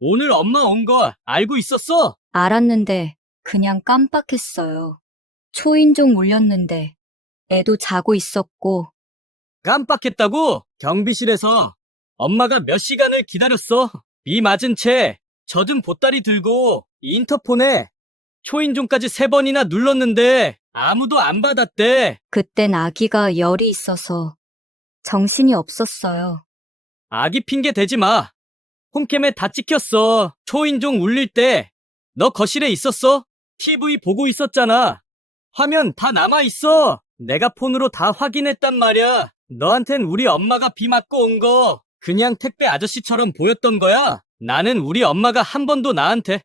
오늘 엄마 온 거 알고 있었어? 알았는데 그냥 깜빡했어요. 초인종 울렸는데 애도 자고 있었고. 깜빡했다고? 경비실에서 엄마가 몇 시간을 기다렸어. 비 맞은 채 젖은 보따리 들고 인터폰에 초인종까지 3번이나 눌렀는데 아무도 안 받았대. 그땐 아기가 열이 있어서 정신이 없었어요. 아기 핑계 대지 마. 홈캠에 다 찍혔어. 초인종 울릴 때 너 거실에 있었어? TV 보고 있었잖아. 화면 다 남아있어. 내가 폰으로 다 확인했단 말이야. 너한텐 우리 엄마가 비 맞고 온 거 그냥 택배 아저씨처럼 보였던 거야. 나는 우리 엄마가 한 번도 나한테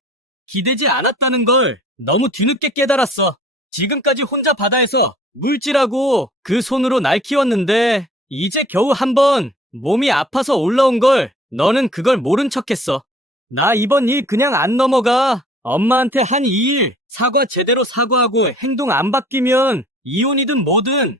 기대지 않았다는 걸 너무 뒤늦게 깨달았어. 지금까지 혼자 바다에서 물질하고 그 손으로 날 키웠는데 이제 겨우 한 번 몸이 아파서 올라온 걸 너는 그걸 모른 척했어. 나 이번 일 그냥 안 넘어가. 엄마한테 한 이 일 사과 제대로 사과하고 행동 안 바뀌면 이혼이든 뭐든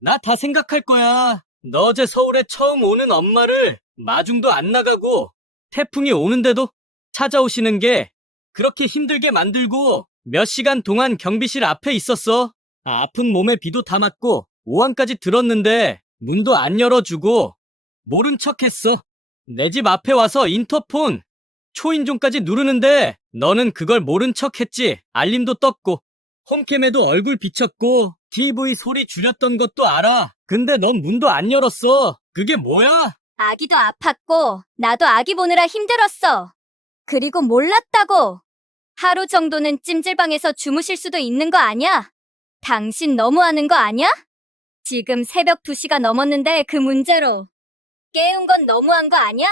나 다 생각할 거야. 너 어제 서울에 처음 오는 엄마를 마중도 안 나가고 태풍이 오는데도 찾아오시는 게 그렇게 힘들게 만들고 몇 시간 동안 경비실 앞에 있었어. 아픈 몸에 비도 다 맞고 오한까지 들었는데 문도 안 열어주고 모른 척했어. 내 집 앞에 와서 인터폰 초인종까지 누르는데 너는 그걸 모른 척했지. 알림도 떴고 홈캠에도 얼굴 비쳤고 TV 소리 줄였던 것도 알아. 근데 넌 문도 안 열었어. 그게 뭐야? 아기도 아팠고 나도 아기 보느라 힘들었어. 그리고 몰랐다고. 하루 정도는 찜질방에서 주무실 수도 있는 거 아냐? 당신 너무하는 거 아냐? 지금 새벽 2시가 넘었는데 그 문제로 깨운 건 너무한 거 아냐?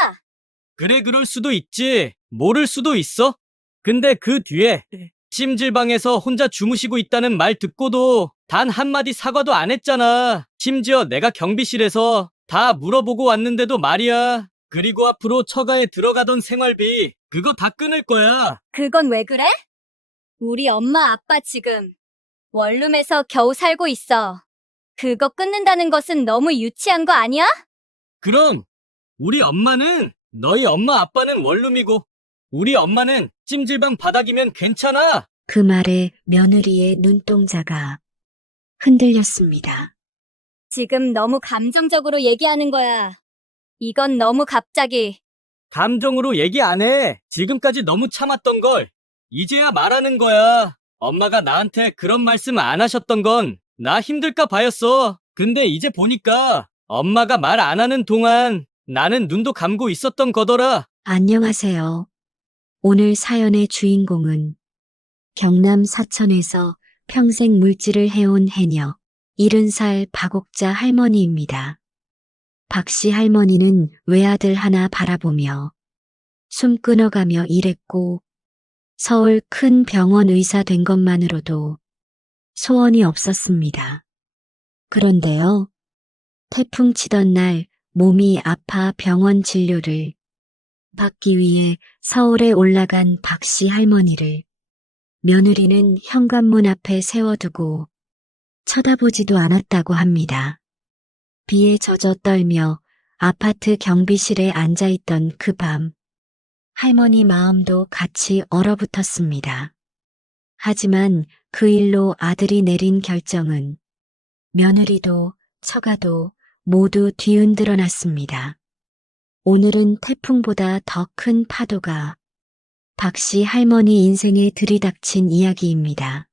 그래, 그럴 수도 있지. 모를 수도 있어. 근데 그 뒤에 찜질방에서 혼자 주무시고 있다는 말 듣고도 단 한마디 사과도 안 했잖아. 심지어 내가 경비실에서 다 물어보고 왔는데도 말이야. 그리고 앞으로 처가에 들어가던 생활비 그거 다 끊을 거야. 그건 왜 그래? 우리 엄마 아빠 지금 원룸에서 겨우 살고 있어. 그거 끊는다는 것은 너무 유치한 거 아니야? 그럼 우리 엄마는 너희 엄마 아빠는 원룸이고 우리 엄마는 찜질방 바닥이면 괜찮아. 그 말에 며느리의 눈동자가 흔들렸습니다. 지금 너무 감정적으로 얘기하는 거야. 이건 너무 갑자기. 감정으로 얘기 안 해. 지금까지 너무 참았던 걸 이제야 말하는 거야. 엄마가 나한테 그런 말씀 안 하셨던 건 나 힘들까 봐였어. 근데 이제 보니까 엄마가 말 안 하는 동안 나는 눈도 감고 있었던 거더라. 안녕하세요. 오늘 사연의 주인공은 경남 사천에서 평생 물질을 해온 해녀 70살 박옥자 할머니입니다. 박씨 할머니는 외아들 하나 바라보며 숨 끊어가며 일했고 서울 큰 병원 의사 된 것만으로도 소원이 없었습니다. 그런데요, 태풍 치던 날 몸이 아파 병원 진료를 받기 위해 서울에 올라간 박씨 할머니를 며느리는 현관문 앞에 세워두고 쳐다보지도 않았다고 합니다. 비에 젖어 떨며 아파트 경비실에 앉아있던 그 밤, 할머니 마음도 같이 얼어붙었습니다. 하지만 그 일로 아들이 내린 결정은 며느리도 처가도 모두 뒤흔들어 놨습니다. 오늘은 태풍보다 더 큰 파도가 박씨 할머니 인생에 들이닥친 이야기입니다.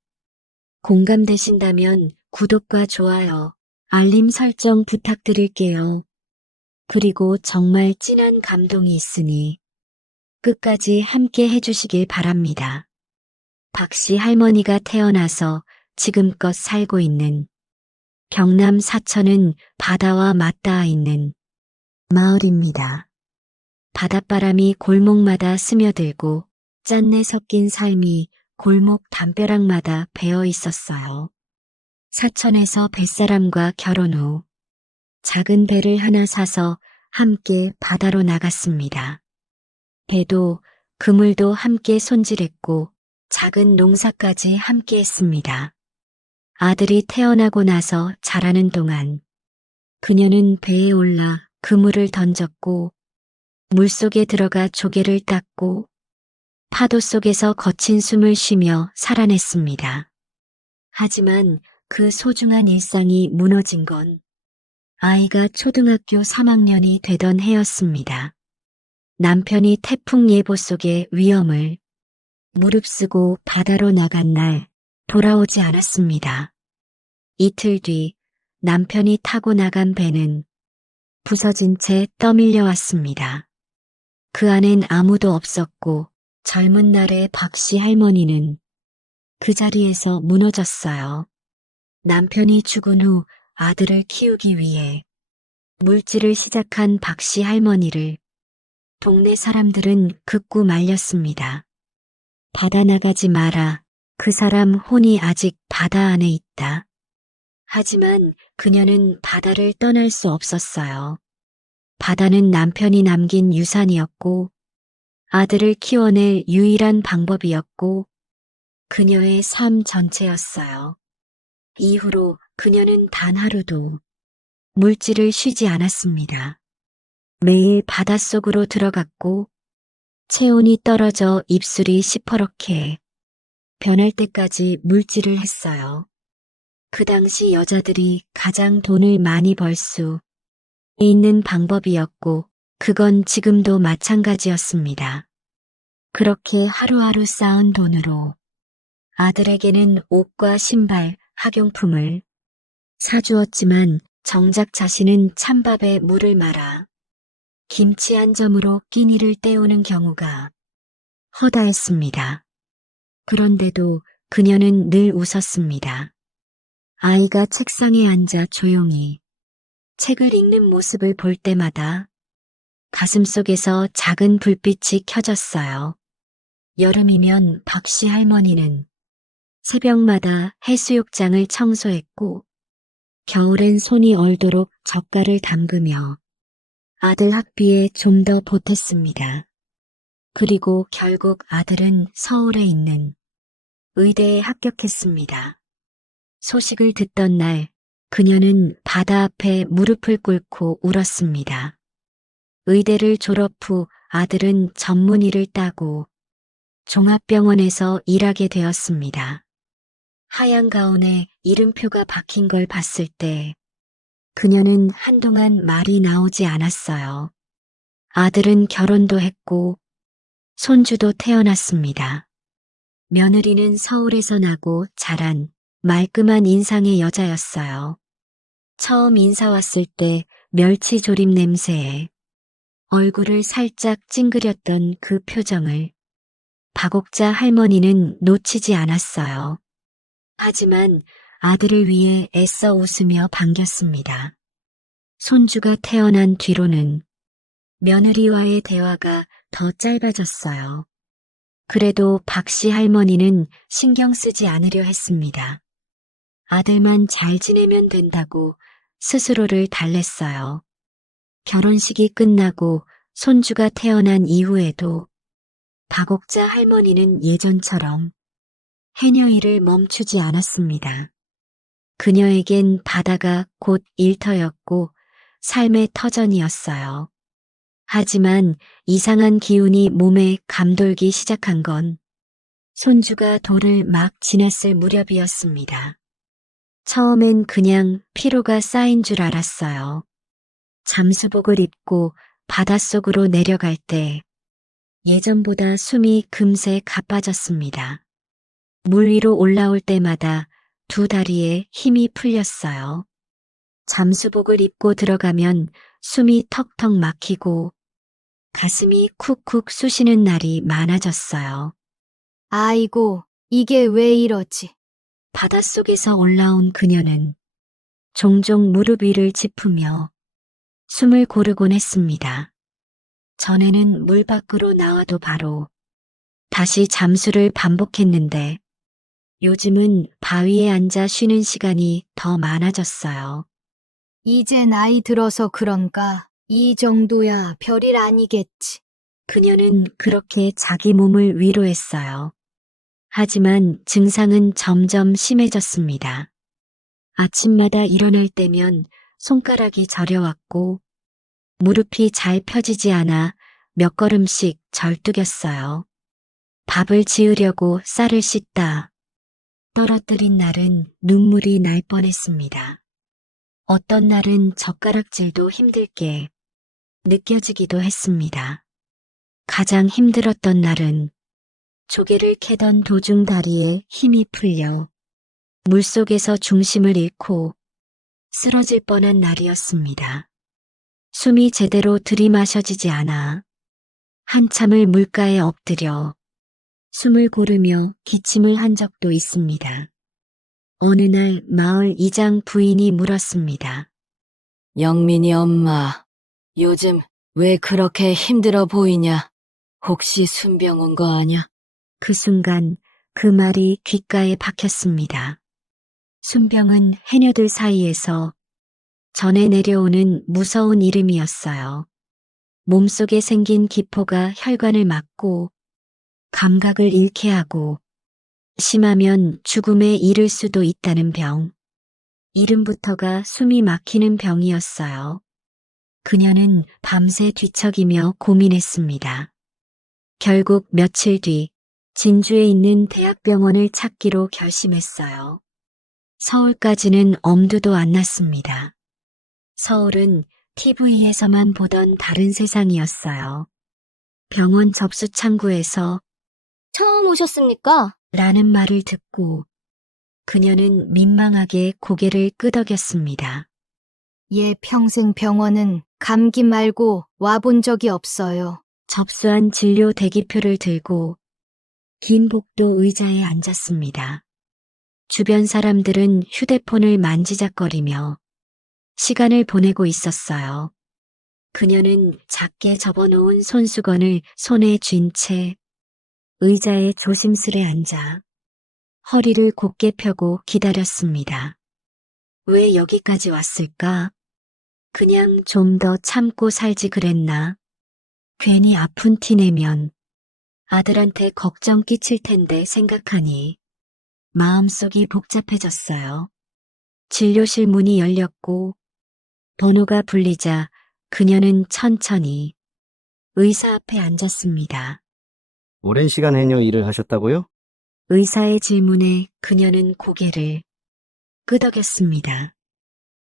공감되신다면 구독과 좋아요, 알림 설정 부탁드릴게요. 그리고 정말 찐한 감동이 있으니 끝까지 함께 해주시길 바랍니다. 박씨 할머니가 태어나서 지금껏 살고 있는 경남 사천은 바다와 맞닿아 있는 마을입니다. 바닷바람이 골목마다 스며들고 짠내 섞인 삶이 골목 담벼락마다 배어 있었어요. 사천에서 뱃사람과 결혼 후 작은 배를 하나 사서 함께 바다로 나갔습니다. 배도 그물도 함께 손질했고 작은 농사까지 함께 했습니다. 아들이 태어나고 나서 자라는 동안 그녀는 배에 올라 그물을 던졌고 물속에 들어가 조개를 닦고 파도 속에서 거친 숨을 쉬며 살아냈습니다. 하지만 그 소중한 일상이 무너진 건 아이가 초등학교 3학년이 되던 해였습니다. 남편이 태풍 예보 속의 위험을 무릅쓰고 바다로 나간 날 돌아오지 않았습니다. 이틀 뒤 남편이 타고 나간 배는 부서진 채 떠밀려 왔습니다. 그 안엔 아무도 없었고 젊은 날의 박씨 할머니는 그 자리에서 무너졌어요. 남편이 죽은 후 아들을 키우기 위해 물질을 시작한 박씨 할머니를 동네 사람들은 극구 말렸습니다. 바다 나가지 마라. 그 사람 혼이 아직 바다 안에 있다. 하지만 그녀는 바다를 떠날 수 없었어요. 바다는 남편이 남긴 유산이었고 아들을 키워낼 유일한 방법이었고 그녀의 삶 전체였어요. 이후로 그녀는 단 하루도 물질을 쉬지 않았습니다. 매일 바닷속으로 들어갔고 체온이 떨어져 입술이 시퍼렇게 변할 때까지 물질을 했어요. 그 당시 여자들이 가장 돈을 많이 벌 수 있는 방법이었고 그건 지금도 마찬가지였습니다. 그렇게 하루하루 쌓은 돈으로 아들에게는 옷과 신발, 학용품을 사주었지만 정작 자신은 찬밥에 물을 말아 김치 한 점으로 끼니를 때우는 경우가 허다했습니다. 그런데도 그녀는 늘 웃었습니다. 아이가 책상에 앉아 조용히 책을 읽는 모습을 볼 때마다 가슴속에서 작은 불빛이 켜졌어요. 여름이면 박씨 할머니는 새벽마다 해수욕장을 청소했고 겨울엔 손이 얼도록 젓갈을 담그며 아들 학비에 좀 더 보탰습니다. 그리고 결국 아들은 서울에 있는 의대에 합격했습니다. 소식을 듣던 날 그녀는 바다 앞에 무릎을 꿇고 울었습니다. 의대를 졸업 후 아들은 전문의를 따고 종합병원에서 일하게 되었습니다. 하얀 가운에 이름표가 박힌 걸 봤을 때 그녀는 한동안 말이 나오지 않았어요. 아들은 결혼도 했고 손주도 태어났습니다. 며느리는 서울에서 나고 자란 말끔한 인상의 여자였어요. 처음 인사 왔을 때 멸치조림 냄새에 얼굴을 살짝 찡그렸던 그 표정을 박옥자 할머니는 놓치지 않았어요. 하지만 아들을 위해 애써 웃으며 반겼습니다. 손주가 태어난 뒤로는 며느리와의 대화가 더 짧아졌어요. 그래도 박씨 할머니는 신경 쓰지 않으려 했습니다. 아들만 잘 지내면 된다고 스스로를 달랬어요. 결혼식이 끝나고 손주가 태어난 이후에도 박옥자 할머니는 예전처럼 해녀일을 멈추지 않았습니다. 그녀에겐 바다가 곧 일터였고 삶의 터전이었어요. 하지만 이상한 기운이 몸에 감돌기 시작한 건 손주가 돌을 막 지났을 무렵이었습니다. 처음엔 그냥 피로가 쌓인 줄 알았어요. 잠수복을 입고 바닷속으로 내려갈 때 예전보다 숨이 금세 가빠졌습니다. 물 위로 올라올 때마다 두 다리에 힘이 풀렸어요. 잠수복을 입고 들어가면 숨이 턱턱 막히고 가슴이 쿡쿡 쑤시는 날이 많아졌어요. 아이고, 이게 왜 이러지? 바닷속에서 올라온 그녀는 종종 무릎 위를 짚으며 숨을 고르곤 했습니다. 전에는 물 밖으로 나와도 바로 다시 잠수를 반복했는데 요즘은 바위에 앉아 쉬는 시간이 더 많아졌어요. 이제 나이 들어서 그런가? 이 정도야 별일 아니겠지. 그녀는 그렇게 자기 몸을 위로했어요. 하지만 증상은 점점 심해졌습니다. 아침마다 일어날 때면 손가락이 저려왔고 무릎이 잘 펴지지 않아 몇 걸음씩 절뚝였어요. 밥을 지으려고 쌀을 씻다 떨어뜨린 날은 눈물이 날 뻔했습니다. 어떤 날은 젓가락질도 힘들게 느껴지기도 했습니다. 가장 힘들었던 날은 조개를 캐던 도중 다리에 힘이 풀려 물속에서 중심을 잃고 쓰러질 뻔한 날이었습니다. 숨이 제대로 들이마셔지지 않아 한참을 물가에 엎드려 숨을 고르며 기침을 한 적도 있습니다. 어느 날 마을 이장 부인이 물었습니다. 영민이 엄마, 요즘 왜 그렇게 힘들어 보이냐? 혹시 순병 온 거 아냐? 그 순간 그 말이 귓가에 박혔습니다. 순병은 해녀들 사이에서 전해 내려오는 무서운 이름이었어요. 몸속에 생긴 기포가 혈관을 막고 감각을 잃게 하고 심하면 죽음에 이를 수도 있다는 병. 이름부터가 숨이 막히는 병이었어요. 그녀는 밤새 뒤척이며 고민했습니다. 결국 며칠 뒤 진주에 있는 대학병원을 찾기로 결심했어요. 서울까지는 엄두도 안 났습니다. 서울은 TV에서만 보던 다른 세상이었어요. 병원 접수 창구에서 처음 오셨습니까? 라는 말을 듣고 그녀는 민망하게 고개를 끄덕였습니다. 얘 평생 병원은 감기 말고 와본 적이 없어요. 접수한 진료 대기표를 들고 긴 복도 의자에 앉았습니다. 주변 사람들은 휴대폰을 만지작거리며 시간을 보내고 있었어요. 그녀는 작게 접어놓은 손수건을 손에 쥔 채 의자에 조심스레 앉아 허리를 곧게 펴고 기다렸습니다. 왜 여기까지 왔을까? 그냥 좀 더 참고 살지 그랬나? 괜히 아픈 티 내면 아들한테 걱정 끼칠 텐데 생각하니 마음속이 복잡해졌어요. 진료실 문이 열렸고 번호가 불리자 그녀는 천천히 의사 앞에 앉았습니다. 오랜 시간 해녀 일을 하셨다고요? 의사의 질문에 그녀는 고개를 끄덕였습니다.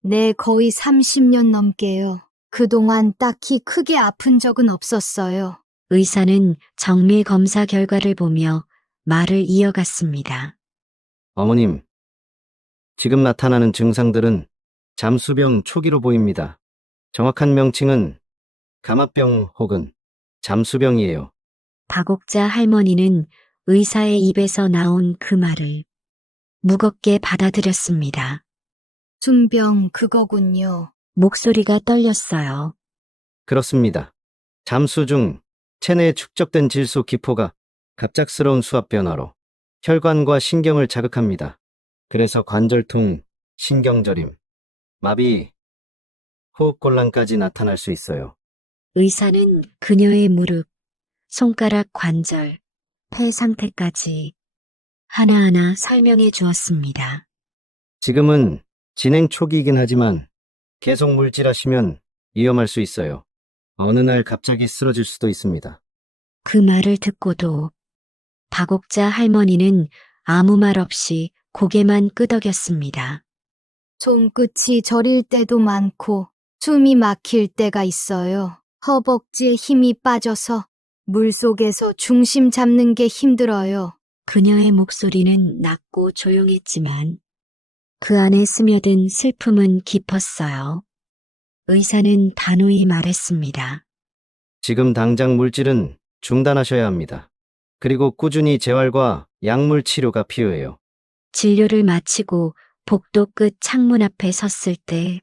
네, 거의 30년 넘게요. 그동안 딱히 크게 아픈 적은 없었어요. 의사는 정밀 검사 결과를 보며 말을 이어갔습니다. 어머님, 지금 나타나는 증상들은 잠수병 초기로 보입니다. 정확한 명칭은 감압병 혹은 잠수병이에요. 박옥자 할머니는 의사의 입에서 나온 그 말을 무겁게 받아들였습니다. 순병 그거군요. 목소리가 떨렸어요. 그렇습니다. 잠수 중 체내에 축적된 질소 기포가 갑작스러운 수압 변화로 혈관과 신경을 자극합니다. 그래서 관절통, 신경저림, 마비, 호흡곤란까지 나타날 수 있어요. 의사는 그녀의 무릎, 손가락 관절, 폐 상태까지 하나하나 설명해 주었습니다. 지금은 진행 초기이긴 하지만 계속 물질하시면 위험할 수 있어요. 어느 날 갑자기 쓰러질 수도 있습니다. 그 말을 듣고도 박옥자 할머니는 아무 말 없이 고개만 끄덕였습니다. 손끝이 저릴 때도 많고 숨이 막힐 때가 있어요. 허벅지에 힘이 빠져서 물속에서 중심 잡는 게 힘들어요. 그녀의 목소리는 낮고 조용했지만 그 안에 스며든 슬픔은 깊었어요. 의사는 단호히 말했습니다. 지금 당장 물질은 중단하셔야 합니다. 그리고 꾸준히 재활과 약물 치료가 필요해요. 진료를 마치고 복도 끝 창문 앞에 섰을 때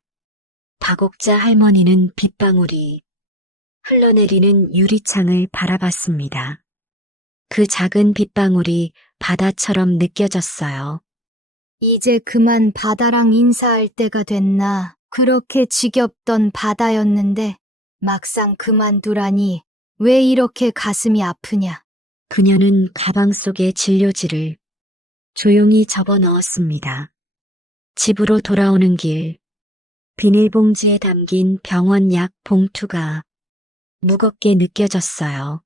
박옥자 할머니는 빗방울이 흘러내리는 유리창을 바라봤습니다. 그 작은 빗방울이 바다처럼 느껴졌어요. 이제 그만 바다랑 인사할 때가 됐나. 그렇게 지겹던 바다였는데 막상 그만두라니 왜 이렇게 가슴이 아프냐. 그녀는 가방 속에 진료지를 조용히 접어 넣었습니다. 집으로 돌아오는 길, 비닐봉지에 담긴 병원 약 봉투가 무겁게 느껴졌어요.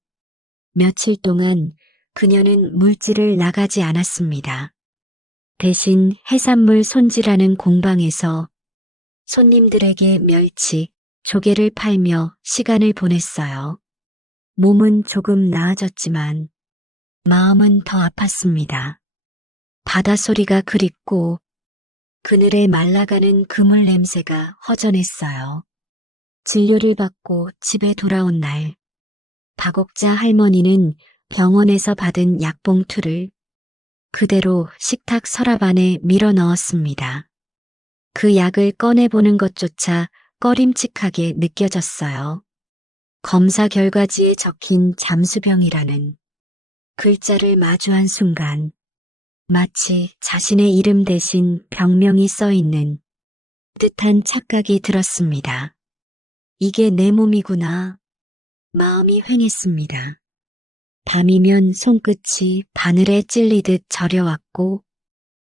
며칠 동안 그녀는 물질을 나가지 않았습니다. 대신 해산물 손질하는 공방에서 손님들에게 멸치, 조개를 팔며 시간을 보냈어요. 몸은 조금 나아졌지만 마음은 더 아팠습니다. 바닷소리가 그립고 그늘에 말라가는 그물 냄새가 허전했어요. 진료를 받고 집에 돌아온 날, 박옥자 할머니는 병원에서 받은 약봉투를 그대로 식탁 서랍 안에 밀어 넣었습니다. 그 약을 꺼내보는 것조차 꺼림칙하게 느껴졌어요. 검사 결과지에 적힌 잠수병이라는 글자를 마주한 순간 마치 자신의 이름 대신 병명이 써 있는 듯한 착각이 들었습니다. 이게 내 몸이구나. 마음이 휑했습니다. 밤이면 손끝이 바늘에 찔리듯 저려왔고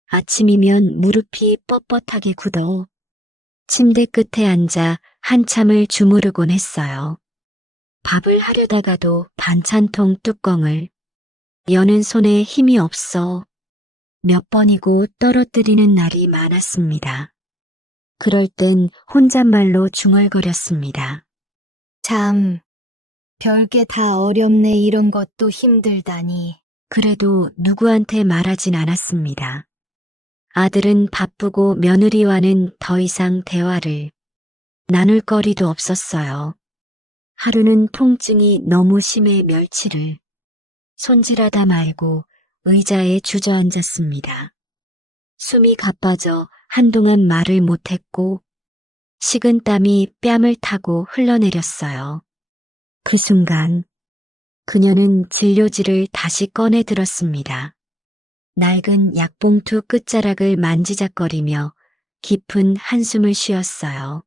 아침이면 무릎이 뻣뻣하게 굳어 침대 끝에 앉아 한참을 주무르곤 했어요. 밥을 하려다가도 반찬통 뚜껑을 여는 손에 힘이 없어 몇 번이고 떨어뜨리는 날이 많았습니다. 그럴 땐 혼잣말로 중얼거렸습니다. 참, 별게 다 어렵네. 이런 것도 힘들다니. 그래도 누구한테 말하진 않았습니다. 아들은 바쁘고 며느리와는 더 이상 대화를 나눌 거리도 없었어요. 하루는 통증이 너무 심해 멸치를 손질하다 말고 의자에 주저앉았습니다. 숨이 가빠져 한동안 말을 못했고 식은 땀이 뺨을 타고 흘러내렸어요. 그 순간 그녀는 진료지를 다시 꺼내 들었습니다. 낡은 약봉투 끝자락을 만지작거리며 깊은 한숨을 쉬었어요.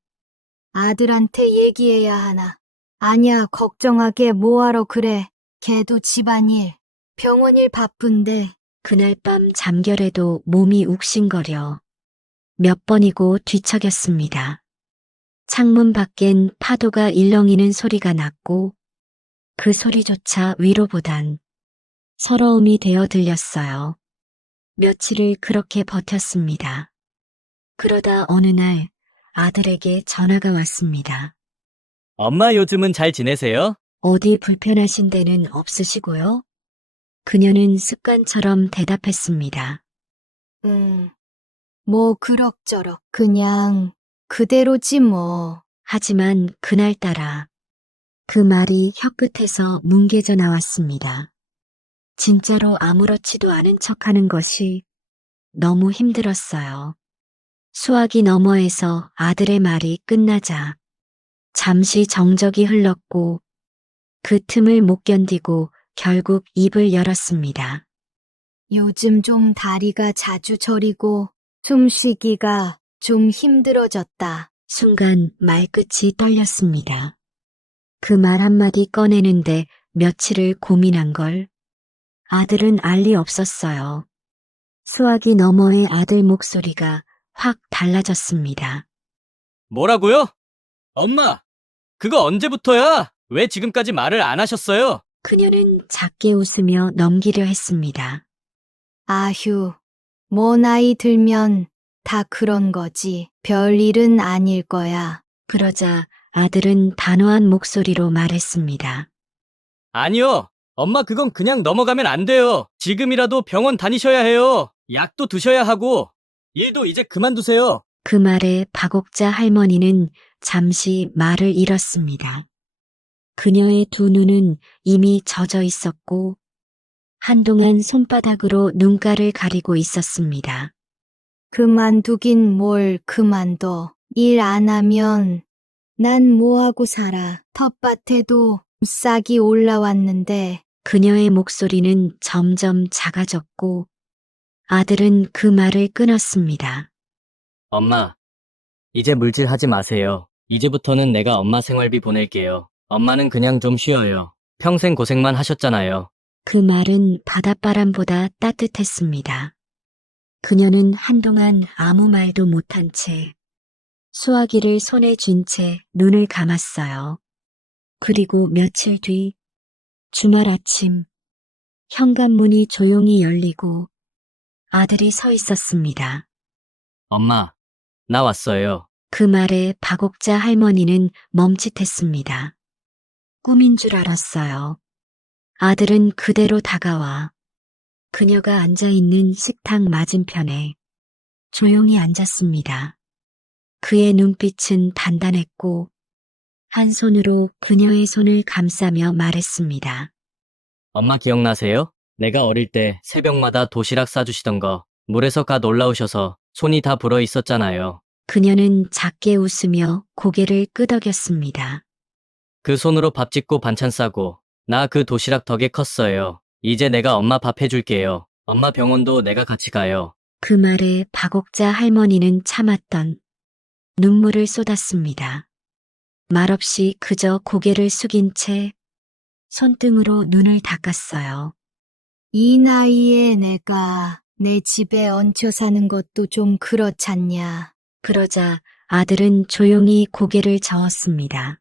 아들한테 얘기해야 하나. 아니야, 걱정하게 뭐하러 그래. 걔도 집안일, 병원일 바쁜데. 그날 밤 잠결에도 몸이 욱신거려 몇 번이고 뒤척였습니다. 창문 밖엔 파도가 일렁이는 소리가 났고 그 소리조차 위로보단 서러움이 되어 들렸어요. 며칠을 그렇게 버텼습니다. 그러다 어느 날 아들에게 전화가 왔습니다. 엄마 요즘은 잘 지내세요? 어디 불편하신 데는 없으시고요? 그녀는 습관처럼 대답했습니다. 뭐 그럭저럭 그냥 그대로지 뭐. 하지만 그날따라 그 말이 혀끝에서 뭉개져 나왔습니다. 진짜로 아무렇지도 않은 척하는 것이 너무 힘들었어요. 수화기 너머에서 아들의 말이 끝나자 잠시 정적이 흘렀고 그 틈을 못 견디고 결국 입을 열었습니다. 요즘 좀 다리가 자주 저리고 숨쉬기가 좀 힘들어졌다. 순간 말끝이 떨렸습니다. 그 말 한마디 꺼내는데 며칠을 고민한 걸 아들은 알 리 없었어요. 수화기 너머의 아들 목소리가 확 달라졌습니다. 뭐라고요? 엄마, 그거 언제부터야? 왜 지금까지 말을 안 하셨어요? 그녀는 작게 웃으며 넘기려 했습니다. 아휴, 뭐 나이 들면 다 그런 거지. 별일은 아닐 거야. 그러자 아들은 단호한 목소리로 말했습니다. 아니요. 엄마 그건 그냥 넘어가면 안 돼요. 지금이라도 병원 다니셔야 해요. 약도 드셔야 하고 일도 이제 그만두세요. 그 말에 박옥자 할머니는 잠시 말을 잃었습니다. 그녀의 두 눈은 이미 젖어 있었고 한동안 손바닥으로 눈가를 가리고 있었습니다. 그만두긴 뭘 그만둬. 일 안 하면 난 뭐하고 살아. 텃밭에도 싹이 올라왔는데. 그녀의 목소리는 점점 작아졌고 아들은 그 말을 끊었습니다. 엄마, 이제 물질하지 마세요. 이제부터는 내가 엄마 생활비 보낼게요. 엄마는 그냥 좀 쉬어요. 평생 고생만 하셨잖아요. 그 말은 바닷바람보다 따뜻했습니다. 그녀는 한동안 아무 말도 못한 채 수화기를 손에 쥔 채 눈을 감았어요. 그리고 며칠 뒤 주말 아침 현관문이 조용히 열리고 아들이 서 있었습니다. 엄마, 나 왔어요. 그 말에 박옥자 할머니는 멈칫했습니다. 꿈인 줄 알았어요. 아들은 그대로 다가와 그녀가 앉아있는 식탁 맞은편에 조용히 앉았습니다. 그의 눈빛은 단단했고 한 손으로 그녀의 손을 감싸며 말했습니다. 엄마 기억나세요? 내가 어릴 때 새벽마다 도시락 싸주시던 거 물에서 갓 올라오셔서 손이 다 불어 있었잖아요. 그녀는 작게 웃으며 고개를 끄덕였습니다. 그 손으로 밥 짓고 반찬 싸고 나 그 도시락 덕에 컸어요. 이제 내가 엄마 밥 해줄게요. 엄마 병원도 내가 같이 가요. 그 말에 박옥자 할머니는 참았던 눈물을 쏟았습니다. 말없이 그저 고개를 숙인 채 손등으로 눈을 닦았어요. 이 나이에 내가 내 집에 얹혀 사는 것도 좀 그렇잖냐. 그러자 아들은 조용히 고개를 저었습니다.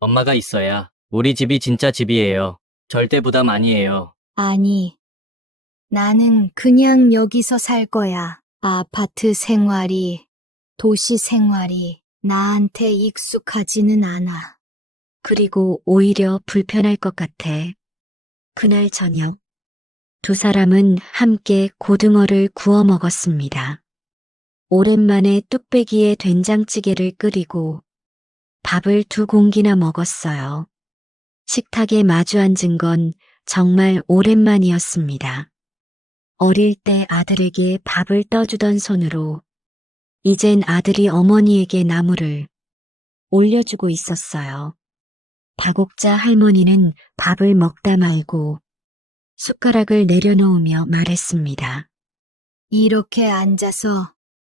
엄마가 있어야 우리 집이 진짜 집이에요. 절대 부담 아니에요. 아니, 나는 그냥 여기서 살 거야. 아파트 생활이, 도시 생활이 나한테 익숙하지는 않아. 그리고 오히려 불편할 것 같아. 그날 저녁 두 사람은 함께 고등어를 구워 먹었습니다. 오랜만에 뚝배기에 된장찌개를 끓이고 밥을 2공기나 먹었어요. 식탁에 마주 앉은 건 정말 오랜만이었습니다. 어릴 때 아들에게 밥을 떠주던 손으로 이젠 아들이 어머니에게 나물을 올려주고 있었어요. 박옥자 할머니는 밥을 먹다 말고 숟가락을 내려놓으며 말했습니다. 이렇게 앉아서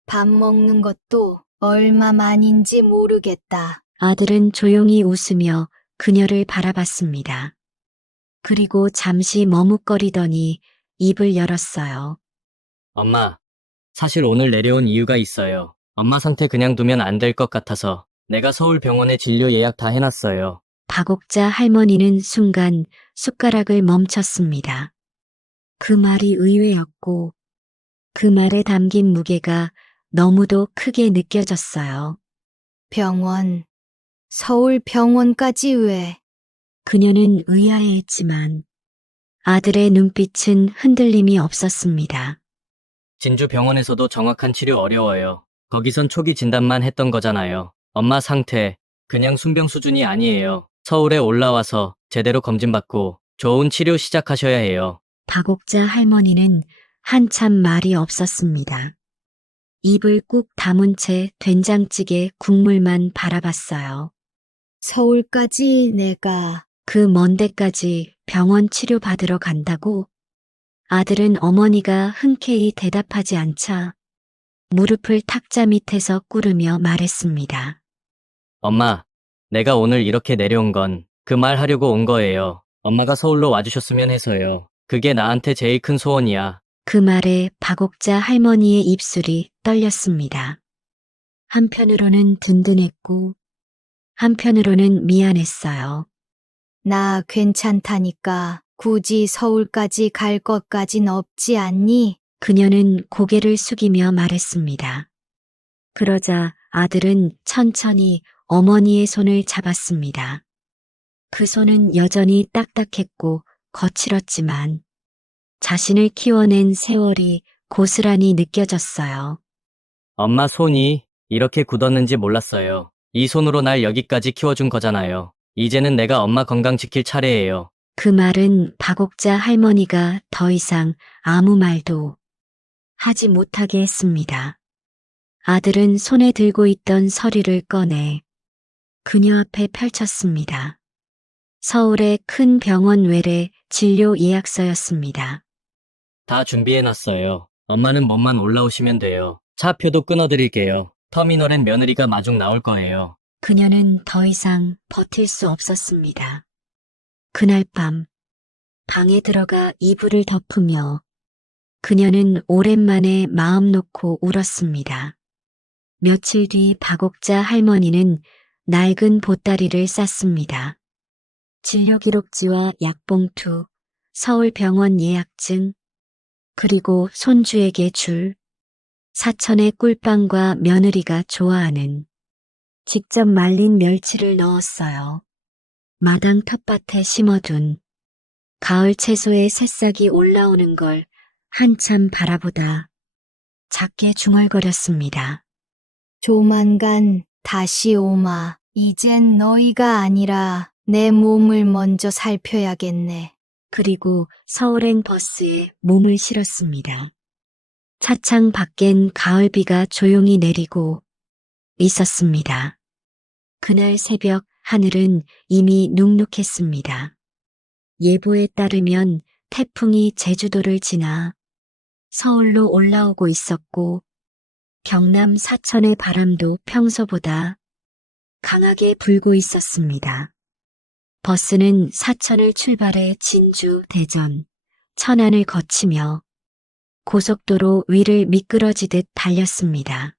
밥 먹는 것도 얼마만인지 모르겠다. 아들은 조용히 웃으며 그녀를 바라봤습니다. 그리고 잠시 머뭇거리더니 입을 열었어요. 엄마, 사실 오늘 내려온 이유가 있어요. 엄마 상태 그냥 두면 안 될 것 같아서 내가 서울 병원에 진료 예약 다 해놨어요. 박옥자 할머니는 순간 숟가락을 멈췄습니다. 그 말이 의외였고 그 말에 담긴 무게가 너무도 크게 느껴졌어요. 병원, 서울 병원까지 왜? 그녀는 의아해했지만 아들의 눈빛은 흔들림이 없었습니다. 진주 병원에서도 정확한 치료 어려워요. 거기선 초기 진단만 했던 거잖아요. 엄마 상태 그냥 순병 수준이 아니에요. 서울에 올라와서 제대로 검진받고 좋은 치료 시작하셔야 해요. 박옥자 할머니는 한참 말이 없었습니다. 입을 꾹 다문 채 된장찌개 국물만 바라봤어요. 서울까지 내가 그 먼 데까지 병원 치료 받으러 간다고? 아들은 어머니가 흔쾌히 대답하지 않자 무릎을 탁자 밑에서 꿇으며 말했습니다. 엄마, 내가 오늘 이렇게 내려온 건 그 말 하려고 온 거예요. 엄마가 서울로 와주셨으면 해서요. 그게 나한테 제일 큰 소원이야. 그 말에 박옥자 할머니의 입술이 떨렸습니다. 한편으로는 든든했고 한편으로는 미안했어요. 나 괜찮다니까 굳이 서울까지 갈 것까진 없지 않니? 그녀는 고개를 숙이며 말했습니다. 그러자 아들은 천천히 어머니의 손을 잡았습니다. 그 손은 여전히 딱딱했고 거칠었지만 자신을 키워낸 세월이 고스란히 느껴졌어요. 엄마 손이 이렇게 굳었는지 몰랐어요. 이 손으로 날 여기까지 키워준 거잖아요. 이제는 내가 엄마 건강 지킬 차례예요. 그 말은 박옥자 할머니가 더 이상 아무 말도 하지 못하게 했습니다. 아들은 손에 들고 있던 서류를 꺼내 그녀 앞에 펼쳤습니다. 서울의 큰 병원 외래 진료 예약서였습니다. 다 준비해놨어요. 엄마는 몸만 올라오시면 돼요. 차표도 끊어드릴게요. 터미널엔 며느리가 마중 나올 거예요. 그녀는 더 이상 버틸 수 없었습니다. 그날 밤 방에 들어가 이불을 덮으며 그녀는 오랜만에 마음 놓고 울었습니다. 며칠 뒤 박옥자 할머니는 낡은 보따리를 쌌습니다. 진료기록지와 약봉투, 서울병원 예약증, 그리고 손주에게 줄 사천의 꿀빵과 며느리가 좋아하는 직접 말린 멸치를 넣었어요. 마당 텃밭에 심어둔 가을 채소의 새싹이 올라오는 걸 한참 바라보다 작게 중얼거렸습니다. 조만간 다시 오마. 이젠 너희가 아니라 내 몸을 먼저 살펴야겠네. 그리고 서울행 버스에 몸을 실었습니다. 차창 밖엔 가을비가 조용히 내리고 있었습니다. 그날 새벽 하늘은 이미 눅눅했습니다. 예보에 따르면 태풍이 제주도를 지나 서울로 올라오고 있었고 경남 사천의 바람도 평소보다 강하게 불고 있었습니다. 버스는 사천을 출발해 진주, 대전, 천안을 거치며 고속도로 위를 미끄러지듯 달렸습니다.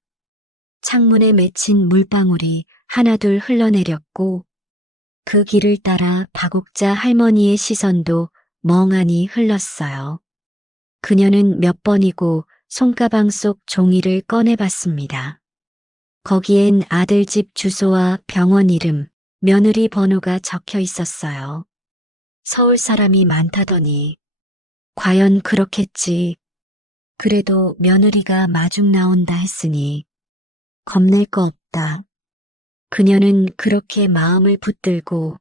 창문에 맺힌 물방울이 하나둘 흘러내렸고 그 길을 따라 박옥자 할머니의 시선도 멍하니 흘렀어요. 그녀는 몇 번이고 손가방 속 종이를 꺼내봤습니다. 거기엔 아들 집 주소와 병원 이름, 며느리 번호가 적혀 있었어요. 서울 사람이 많다더니 과연 그렇겠지. 그래도 며느리가 마중 나온다 했으니 겁낼 거 없다. 그녀는 그렇게 마음을 붙들고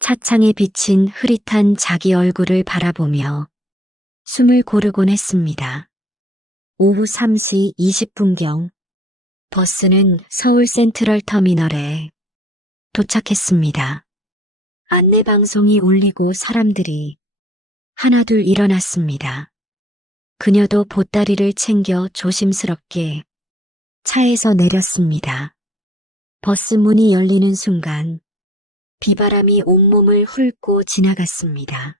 차창에 비친 흐릿한 자기 얼굴을 바라보며 숨을 고르곤 했습니다. 오후 3시 20분경 버스는 서울 센트럴 터미널에 도착했습니다. 안내방송이 울리고 사람들이 하나둘 일어났습니다. 그녀도 보따리를 챙겨 조심스럽게 차에서 내렸습니다. 버스 문이 열리는 순간 비바람이 온몸을 훑고 지나갔습니다.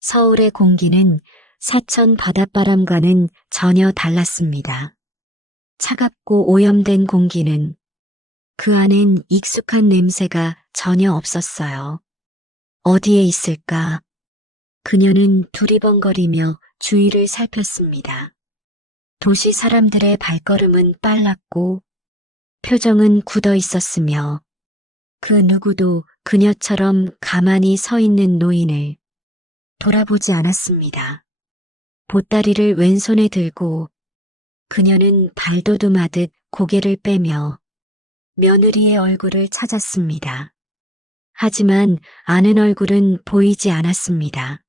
서울의 공기는 사천 바닷바람과는 전혀 달랐습니다. 차갑고 오염된 공기는 그 안엔 익숙한 냄새가 전혀 없었어요. 어디에 있을까? 그녀는 두리번거리며 주위를 살폈습니다. 도시 사람들의 발걸음은 빨랐고 표정은 굳어 있었으며 그 누구도 그녀처럼 가만히 서 있는 노인을 돌아보지 않았습니다. 보따리를 왼손에 들고 그녀는 발돋움하듯 고개를 빼며 며느리의 얼굴을 찾았습니다. 하지만 아는 얼굴은 보이지 않았습니다.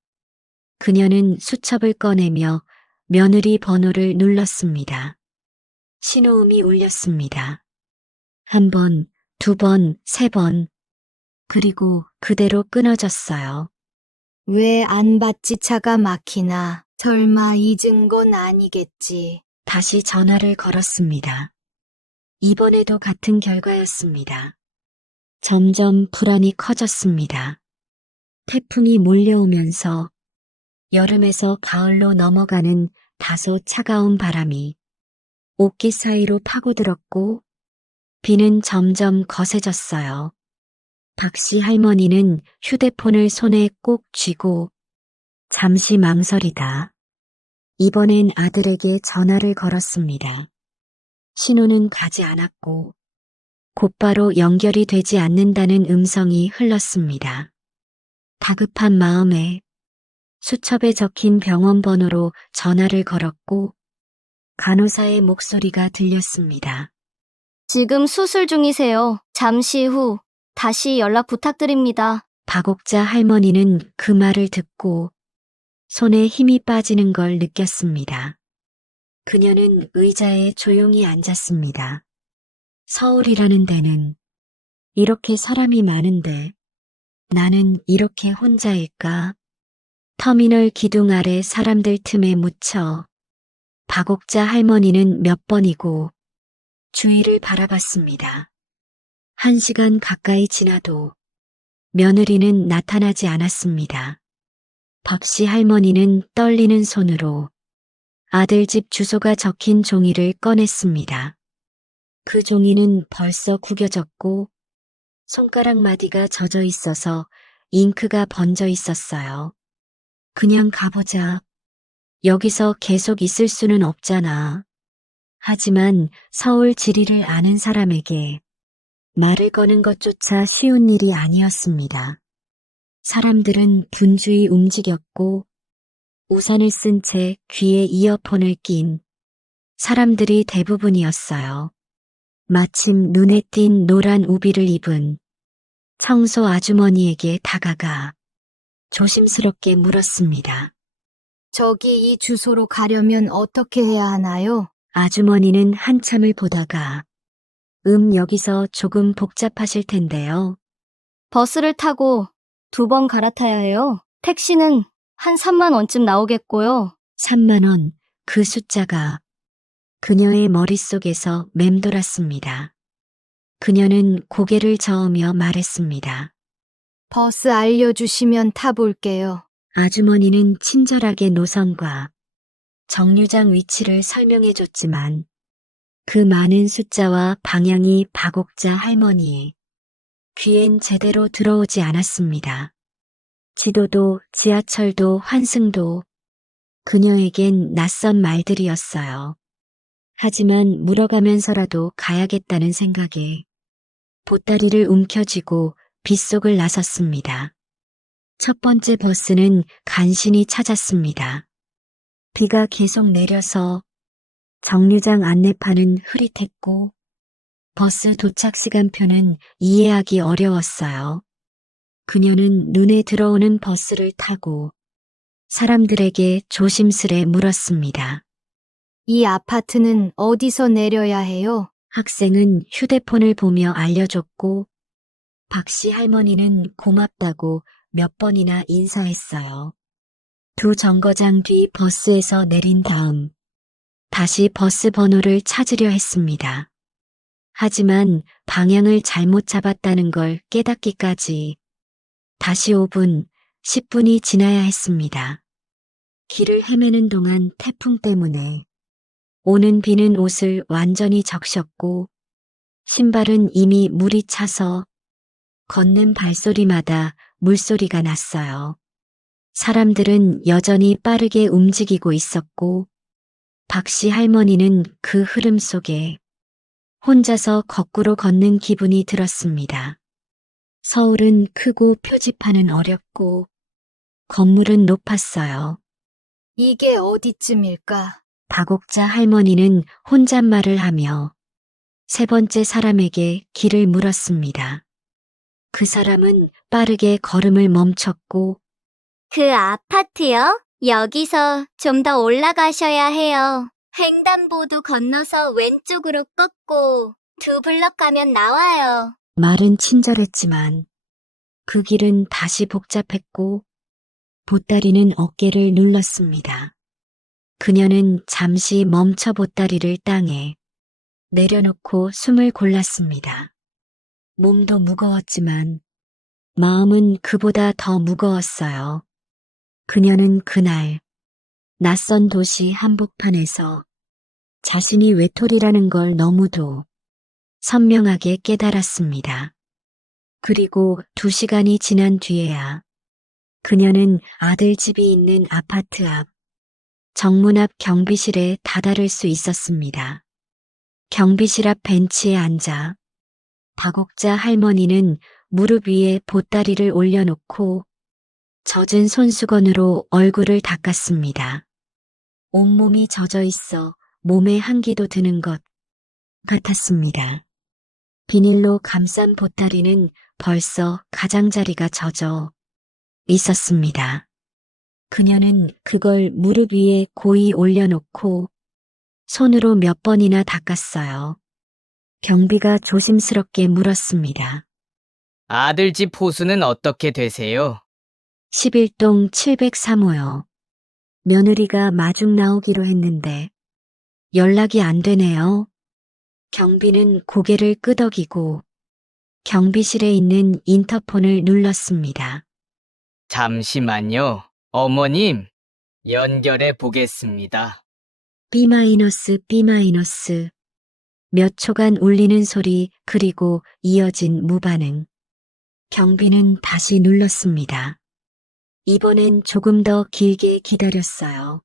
그녀는 수첩을 꺼내며 며느리 번호를 눌렀습니다. 신호음이 울렸습니다. 한 번, 두 번, 세 번, 그리고 그대로 끊어졌어요. 왜 안 받지? 차가 막히나? 설마 잊은 건 아니겠지. 다시 전화를 걸었습니다. 이번에도 같은 결과였습니다. 점점 불안이 커졌습니다. 태풍이 몰려오면서 여름에서 가을로 넘어가는 다소 차가운 바람이 옷깃 사이로 파고들었고 비는 점점 거세졌어요. 박씨 할머니는 휴대폰을 손에 꼭 쥐고 잠시 망설이다. 이번엔 아들에게 전화를 걸었습니다. 신호는 가지 않았고 곧바로 연결이 되지 않는다는 음성이 흘렀습니다. 다급한 마음에 수첩에 적힌 병원 번호로 전화를 걸었고 간호사의 목소리가 들렸습니다. 지금 수술 중이세요. 잠시 후 다시 연락 부탁드립니다. 박옥자 할머니는 그 말을 듣고 손에 힘이 빠지는 걸 느꼈습니다. 그녀는 의자에 조용히 앉았습니다. 서울이라는 데는 이렇게 사람이 많은데 나는 이렇게 혼자일까? 터미널 기둥 아래 사람들 틈에 묻혀 박옥자 할머니는 몇 번이고 주위를 바라봤습니다. 1시간 가까이 지나도 며느리는 나타나지 않았습니다. 박씨 할머니는 떨리는 손으로 아들 집 주소가 적힌 종이를 꺼냈습니다. 그 종이는 벌써 구겨졌고 손가락 마디가 젖어 있어서 잉크가 번져 있었어요. 그냥 가보자. 여기서 계속 있을 수는 없잖아. 하지만 서울 지리를 아는 사람에게 말을 거는 것조차 쉬운 일이 아니었습니다. 사람들은 분주히 움직였고 우산을 쓴 채 귀에 이어폰을 낀 사람들이 대부분이었어요. 마침 눈에 띈 노란 우비를 입은 청소 아주머니에게 다가가 조심스럽게 물었습니다. 저기 이 주소로 가려면 어떻게 해야 하나요? 아주머니는 한참을 보다가 여기서 조금 복잡하실 텐데요. 버스를 타고 2번 갈아타야 해요. 택시는 한 3만 원쯤 나오겠고요. 3만 원, 그 숫자가 그녀의 머릿속에서 맴돌았습니다. 그녀는 고개를 저으며 말했습니다. 버스 알려주시면 타볼게요. 아주머니는 친절하게 노선과 정류장 위치를 설명해줬지만 그 많은 숫자와 방향이 박옥자 할머니의 귀엔 제대로 들어오지 않았습니다. 지도도 지하철도 환승도 그녀에겐 낯선 말들이었어요. 하지만 물어가면서라도 가야겠다는 생각에 보따리를 움켜쥐고 빗속을 나섰습니다. 첫 번째 버스는 간신히 찾았습니다. 비가 계속 내려서 정류장 안내판은 흐릿했고 버스 도착 시간표는 이해하기 어려웠어요. 그녀는 눈에 들어오는 버스를 타고 사람들에게 조심스레 물었습니다. 이 아파트는 어디서 내려야 해요? 학생은 휴대폰을 보며 알려줬고 박씨 할머니는 고맙다고 몇 번이나 인사했어요. 두 정거장 뒤 버스에서 내린 다음 다시 버스 번호를 찾으려 했습니다. 하지만 방향을 잘못 잡았다는 걸 깨닫기까지 다시 5분, 10분이 지나야 했습니다. 길을 헤매는 동안 태풍 때문에 오는 비는 옷을 완전히 적셨고 신발은 이미 물이 차서 걷는 발소리마다 물소리가 났어요. 사람들은 여전히 빠르게 움직이고 있었고 박씨 할머니는 그 흐름 속에 혼자서 거꾸로 걷는 기분이 들었습니다. 서울은 크고 표지판은 어렵고 건물은 높았어요. 이게 어디쯤일까? 박옥자 할머니는 혼잣말을 하며 세 번째 사람에게 길을 물었습니다. 그 사람은 빠르게 걸음을 멈췄고 그 아파트요? 여기서 좀 더 올라가셔야 해요. 횡단보도 건너서 왼쪽으로 꺾고 2블럭 가면 나와요. 말은 친절했지만 그 길은 다시 복잡했고 보따리는 어깨를 눌렀습니다. 그녀는 잠시 멈춰 보따리를 땅에 내려놓고 숨을 골랐습니다. 몸도 무거웠지만 마음은 그보다 더 무거웠어요. 그녀는 그날 낯선 도시 한복판에서 자신이 외톨이라는 걸 너무도 선명하게 깨달았습니다. 그리고 2시간이 지난 뒤에야 그녀는 아들 집이 있는 아파트 앞 정문 앞 경비실에 다다를 수 있었습니다. 경비실 앞 벤치에 앉아 박옥자 할머니는 무릎 위에 보따리를 올려놓고 젖은 손수건으로 얼굴을 닦았습니다. 온몸이 젖어 있어 몸에 한기도 드는 것 같았습니다. 비닐로 감싼 보따리는 벌써 가장자리가 젖어 있었습니다. 그녀는 그걸 무릎 위에 고이 올려놓고 손으로 몇 번이나 닦았어요. 경비가 조심스럽게 물었습니다. 아들 집 호수는 어떻게 되세요? 11동 703호요. 며느리가 마중 나오기로 했는데 연락이 안 되네요. 경비는 고개를 끄덕이고 경비실에 있는 인터폰을 눌렀습니다. 잠시만요. 어머님, 연결해 보겠습니다. B-, 몇 초간 울리는 소리 그리고 이어진 무반응. 경비는 다시 눌렀습니다. 이번엔 조금 더 길게 기다렸어요.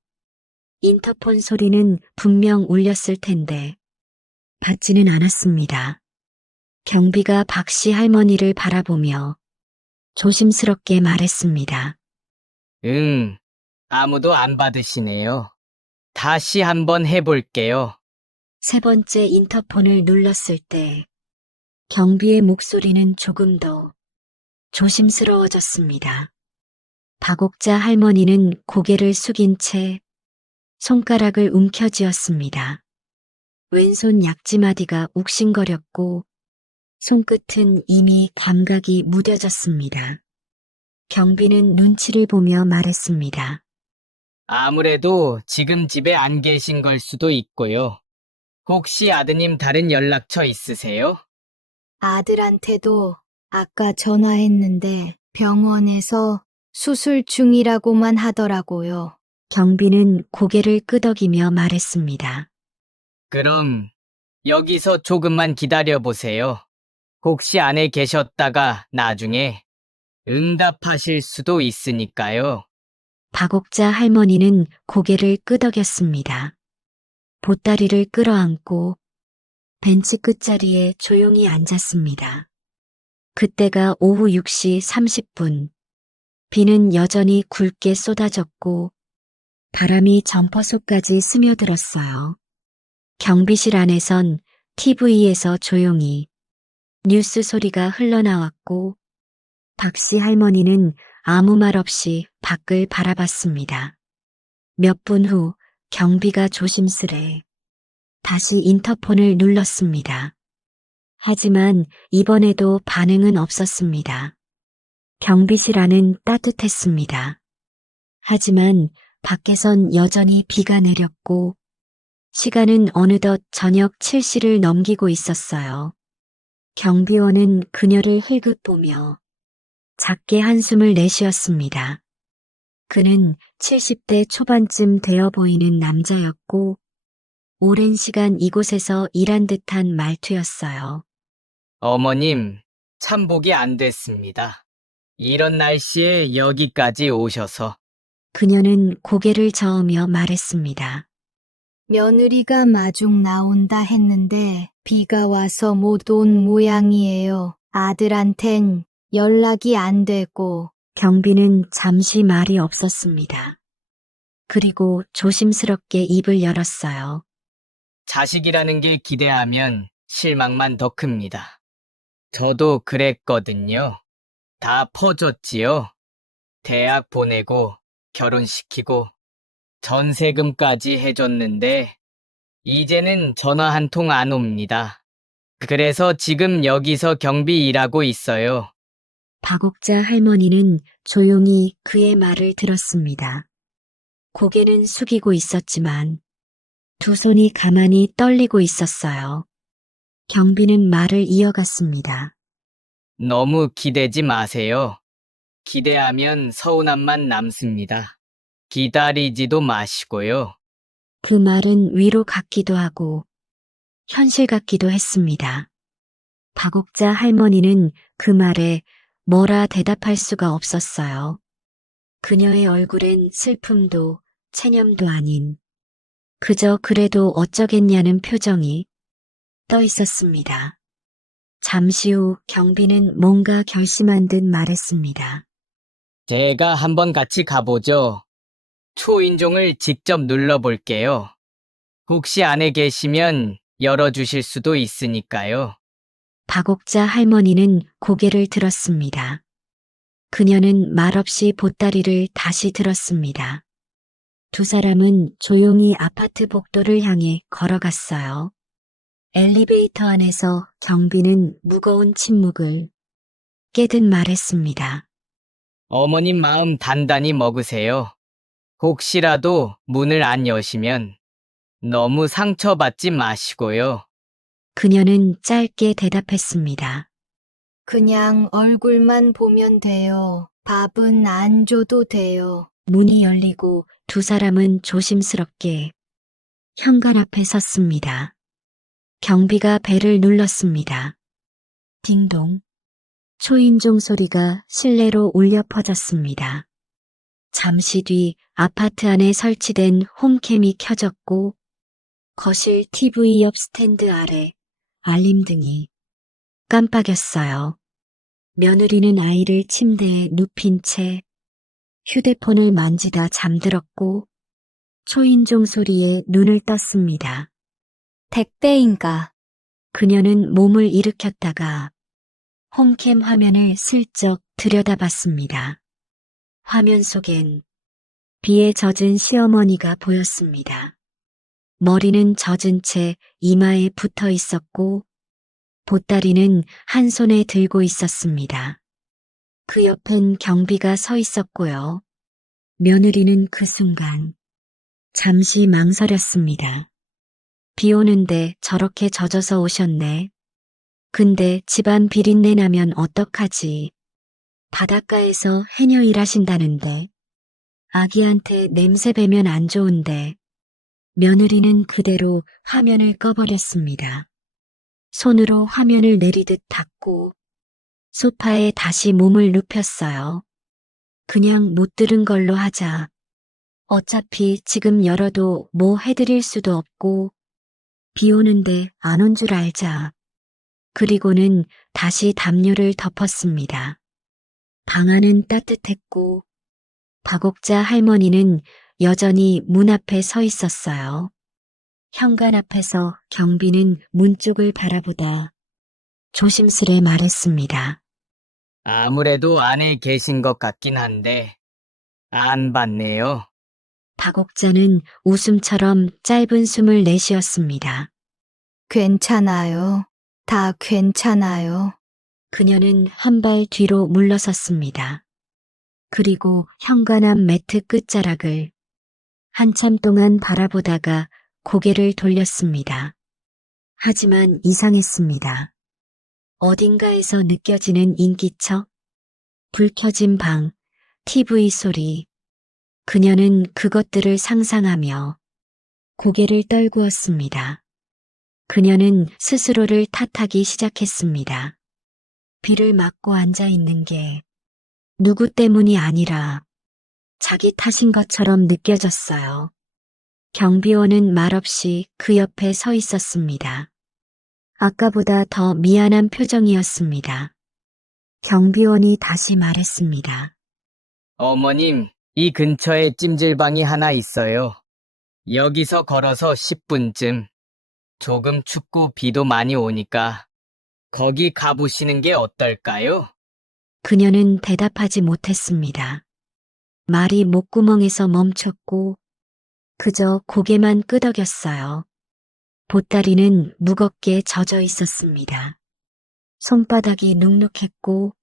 인터폰 소리는 분명 울렸을 텐데 받지는 않았습니다. 경비가 박씨 할머니를 바라보며 조심스럽게 말했습니다. 아무도 안 받으시네요. 다시 한번 해볼게요. 세 번째 인터폰을 눌렀을 때 경비의 목소리는 조금 더 조심스러워졌습니다. 박옥자 할머니는 고개를 숙인 채 손가락을 움켜쥐었습니다. 왼손 약지마디가 욱신거렸고 손끝은 이미 감각이 무뎌졌습니다. 경비는 눈치를 보며 말했습니다. 아무래도 지금 집에 안 계신 걸 수도 있고요. 혹시 아드님 다른 연락처 있으세요? 아들한테도 아까 전화했는데 병원에서 수술 중이라고만 하더라고요. 경비는 고개를 끄덕이며 말했습니다. 그럼 여기서 조금만 기다려보세요. 혹시 안에 계셨다가 나중에 응답하실 수도 있으니까요. 박옥자 할머니는 고개를 끄덕였습니다. 보따리를 끌어안고 벤치 끝자리에 조용히 앉았습니다. 그때가 오후 6시 30분. 비는 여전히 굵게 쏟아졌고 바람이 점퍼 속까지 스며들었어요. 경비실 안에선 TV에서 조용히 뉴스 소리가 흘러나왔고 박씨 할머니는 아무 말 없이 밖을 바라봤습니다. 몇 분 후 경비가 조심스레 다시 인터폰을 눌렀습니다. 하지만 이번에도 반응은 없었습니다. 경비실 안은 따뜻했습니다. 하지만 밖에선 여전히 비가 내렸고 시간은 어느덧 저녁 7시를 넘기고 있었어요. 경비원은 그녀를 흘끗 보며 작게 한숨을 내쉬었습니다. 그는 70대 초반쯤 되어 보이는 남자였고 오랜 시간 이곳에서 일한 듯한 말투였어요. 어머님, 참 복이 안 됐습니다. 이런 날씨에 여기까지 오셔서. 그녀는 고개를 저으며 말했습니다. 며느리가 마중 나온다 했는데 비가 와서 못 온 모양이에요. 아들한텐 연락이 안 되고. 경비는 잠시 말이 없었습니다. 그리고 조심스럽게 입을 열었어요. 자식이라는 게 기대하면 실망만 더 큽니다. 저도 그랬거든요. 다 퍼줬지요. 대학 보내고 결혼시키고 전세금까지 해줬는데 이제는 전화 한 통 안 옵니다. 그래서 지금 여기서 경비 일하고 있어요. 박옥자 할머니는 조용히 그의 말을 들었습니다. 고개는 숙이고 있었지만 두 손이 가만히 떨리고 있었어요. 경비는 말을 이어갔습니다. 너무 기대지 마세요. 기대하면 서운함만 남습니다. 기다리지도 마시고요. 그 말은 위로 같기도 하고 현실 같기도 했습니다. 박옥자 할머니는 그 말에 뭐라 대답할 수가 없었어요. 그녀의 얼굴엔 슬픔도 체념도 아닌 그저 그래도 어쩌겠냐는 표정이 떠 있었습니다. 잠시 후 경비는 뭔가 결심한 듯 말했습니다. 제가 한번 같이 가보죠. 초인종을 직접 눌러볼게요. 혹시 안에 계시면 열어주실 수도 있으니까요. 박옥자 할머니는 고개를 들었습니다. 그녀는 말없이 보따리를 다시 들었습니다. 두 사람은 조용히 아파트 복도를 향해 걸어갔어요. 엘리베이터 안에서 경비는 무거운 침묵을 깨듯 말했습니다. 어머님 마음 단단히 먹으세요. 혹시라도 문을 안 여시면 너무 상처받지 마시고요. 그녀는 짧게 대답했습니다. 그냥 얼굴만 보면 돼요. 밥은 안 줘도 돼요. 문이 열리고 두 사람은 조심스럽게 현관 앞에 섰습니다. 경비가 벨을 눌렀습니다. 딩동. 초인종 소리가 실내로 울려 퍼졌습니다. 잠시 뒤 아파트 안에 설치된 홈캠이 켜졌고 거실 TV 옆 스탠드 아래 알림등이 깜빡였어요. 며느리는 아이를 침대에 눕힌 채 휴대폰을 만지다 잠들었고 초인종 소리에 눈을 떴습니다. 택배인가? 그녀는 몸을 일으켰다가 홈캠 화면을 슬쩍 들여다봤습니다. 화면 속엔 비에 젖은 시어머니가 보였습니다. 머리는 젖은 채 이마에 붙어 있었고 보따리는 한 손에 들고 있었습니다. 그 옆엔 경비가 서 있었고요. 며느리는 그 순간 잠시 망설였습니다. 비 오는데 저렇게 젖어서 오셨네. 근데 집안 비린내 나면 어떡하지? 바닷가에서 해녀 일하신다는데. 아기한테 냄새 배면 안 좋은데. 며느리는 그대로 화면을 꺼버렸습니다. 손으로 화면을 내리듯 닫고 소파에 다시 몸을 눕혔어요. 그냥 못 들은 걸로 하자. 어차피 지금 열어도 뭐 해드릴 수도 없고 비 오는데 안 온 줄 알자. 그리고는 다시 담요를 덮었습니다. 방 안은 따뜻했고 박옥자 할머니는 여전히 문 앞에 서 있었어요. 현관 앞에서 경비는 문 쪽을 바라보다 조심스레 말했습니다. 아무래도 안에 계신 것 같긴 한데, 안 봤네요. 박옥자는 웃음처럼 짧은 숨을 내쉬었습니다. 괜찮아요. 다 괜찮아요. 그녀는 한 발 뒤로 물러섰습니다. 그리고 현관앞 매트 끝자락을 한참 동안 바라보다가 고개를 돌렸습니다. 하지만 이상했습니다. 어딘가에서 느껴지는 인기척, 불 켜진 방, TV 소리. 그녀는 그것들을 상상하며 고개를 떨구었습니다. 그녀는 스스로를 탓하기 시작했습니다. 비를 맞고 앉아 있는 게 누구 때문이 아니라 자기 탓인 것처럼 느껴졌어요. 경비원은 말없이 그 옆에 서 있었습니다. 아까보다 더 미안한 표정이었습니다. 경비원이 다시 말했습니다. 어머님, 이 근처에 찜질방이 하나 있어요. 여기서 걸어서 10분쯤. 조금 춥고 비도 많이 오니까 거기 가보시는 게 어떨까요? 그녀는 대답하지 못했습니다. 말이 목구멍에서 멈췄고 그저 고개만 끄덕였어요. 보따리는 무겁게 젖어 있었습니다. 손바닥이 눅눅했고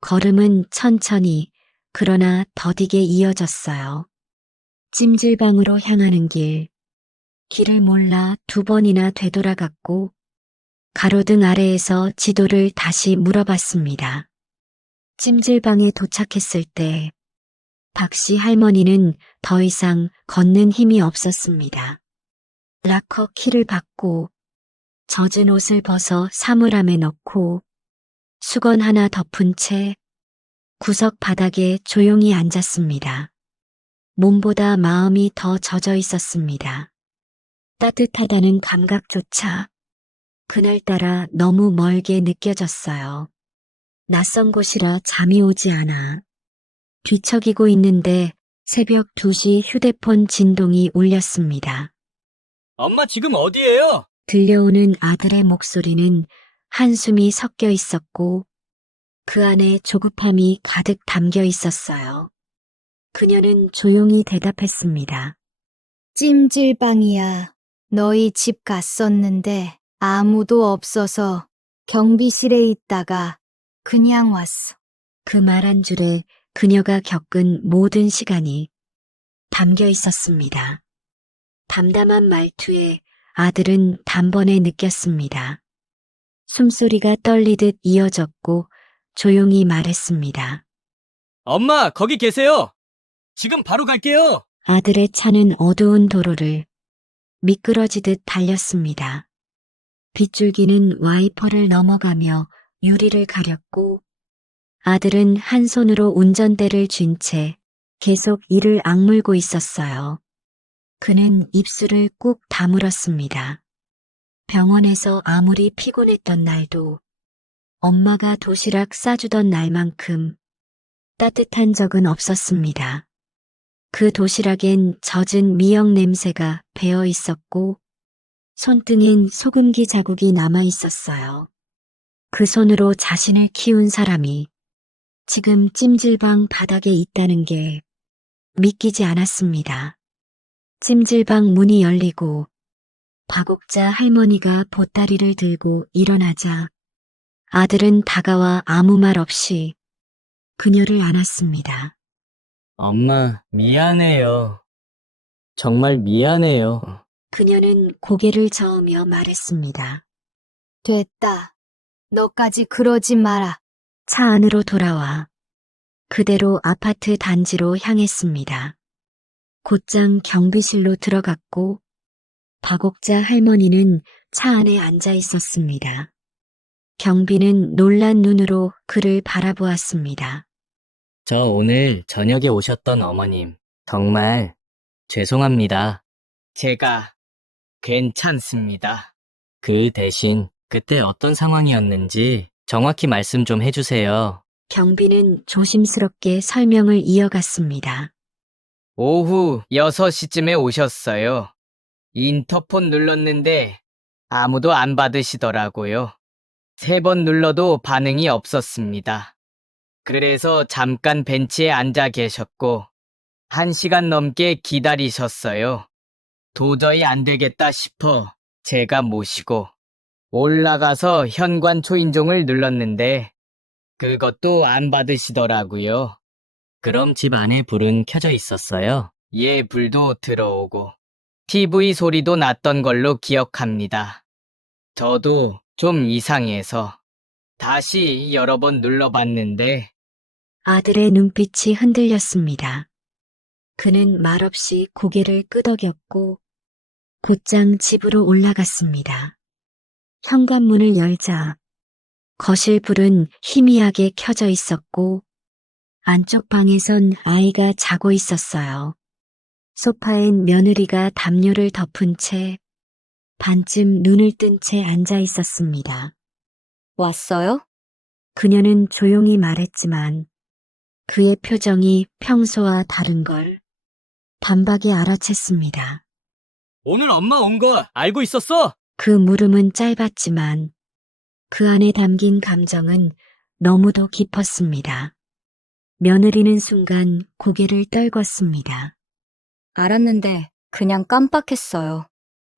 걸음은 천천히 그러나 더디게 이어졌어요. 찜질방으로 향하는 길을 몰라 2번이나 되돌아갔고 가로등 아래에서 지도를 다시 물어봤습니다. 찜질방에 도착했을 때 박씨 할머니는 더 이상 걷는 힘이 없었습니다. 락커 키를 받고 젖은 옷을 벗어 사물함에 넣고 수건 하나 덮은 채 구석 바닥에 조용히 앉았습니다. 몸보다 마음이 더 젖어 있었습니다. 따뜻하다는 감각조차 그날따라 너무 멀게 느껴졌어요. 낯선 곳이라 잠이 오지 않아. 뒤척이고 있는데 새벽 2시 휴대폰 진동이 울렸습니다. 엄마 지금 어디예요? 들려오는 아들의 목소리는 한숨이 섞여 있었고 그 안에 조급함이 가득 담겨 있었어요. 그녀는 조용히 대답했습니다. 찜질방이야. 너희 집 갔었는데 아무도 없어서 경비실에 있다가 그냥 왔어. 그 말 한 줄에 그녀가 겪은 모든 시간이 담겨 있었습니다. 담담한 말투에 아들은 단번에 느꼈습니다. 숨소리가 떨리듯 이어졌고 조용히 말했습니다. 엄마, 거기 계세요. 지금 바로 갈게요. 아들의 차는 어두운 도로를 미끄러지듯 달렸습니다. 빗줄기는 와이퍼를 넘어가며 유리를 가렸고 아들은 한 손으로 운전대를 쥔 채 계속 이를 악물고 있었어요. 그는 입술을 꾹 다물었습니다. 병원에서 아무리 피곤했던 날도 엄마가 도시락 싸주던 날만큼 따뜻한 적은 없었습니다. 그 도시락엔 젖은 미역 냄새가 배어 있었고 손등엔 소금기 자국이 남아 있었어요. 그 손으로 자신을 키운 사람이 지금 찜질방 바닥에 있다는 게 믿기지 않았습니다. 찜질방 문이 열리고 박옥자 할머니가 보따리를 들고 일어나자 아들은 다가와 아무 말 없이 그녀를 안았습니다. 엄마, 미안해요. 정말 미안해요. 그녀는 고개를 저으며 말했습니다. 됐다. 너까지 그러지 마라. 차 안으로 돌아와 그대로 아파트 단지로 향했습니다. 곧장 경비실로 들어갔고 박옥자 할머니는 차 안에 앉아 있었습니다. 경비는 놀란 눈으로 그를 바라보았습니다. 저 오늘 저녁에 오셨던 어머님, 정말 죄송합니다. 제가 괜찮습니다. 그 대신 그때 어떤 상황이었는지 정확히 말씀 좀 해주세요. 경비는 조심스럽게 설명을 이어갔습니다. 오후 6시쯤에 오셨어요. 인터폰 눌렀는데 아무도 안 받으시더라고요. 3번 눌러도 반응이 없었습니다. 그래서 잠깐 벤치에 앉아 계셨고 1시간 넘게 기다리셨어요. 도저히 안 되겠다 싶어 제가 모시고 올라가서 현관 초인종을 눌렀는데 그것도 안 받으시더라고요. 그럼 집 안에 불은 켜져 있었어요? 예, 불도 들어오고 TV 소리도 났던 걸로 기억합니다. 저도 좀 이상해서 다시 여러 번 눌러봤는데 아들의 눈빛이 흔들렸습니다. 그는 말없이 고개를 끄덕였고 곧장 집으로 올라갔습니다. 현관문을 열자 거실 불은 희미하게 켜져 있었고 안쪽 방에선 아이가 자고 있었어요. 소파엔 며느리가 담요를 덮은 채 반쯤 눈을 뜬 채 앉아 있었습니다. 왔어요? 그녀는 조용히 말했지만 그의 표정이 평소와 다른 걸 단박에 알아챘습니다. 오늘 엄마 온 거 알고 있었어? 그 물음은 짧았지만 그 안에 담긴 감정은 너무도 깊었습니다. 며느리는 순간 고개를 떨궜습니다. 알았는데 그냥 깜빡했어요.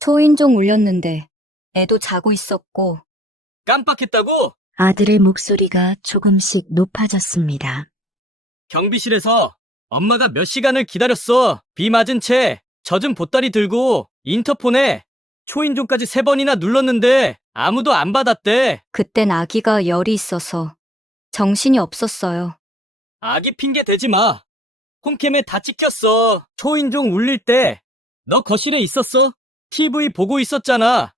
초인종 울렸는데 애도 자고 있었고 깜빡했다고? 아들의 목소리가 조금씩 높아졌습니다. 경비실에서 엄마가 몇 시간을 기다렸어. 비 맞은 채 젖은 보따리 들고 인터폰에 초인종까지 3번이나 눌렀는데 아무도 안 받았대. 그땐 아기가 열이 있어서 정신이 없었어요. 아기 핑계 대지 마. 홈캠에 다 찍혔어. 초인종 울릴 때 너 거실에 있었어? TV 보고 있었잖아.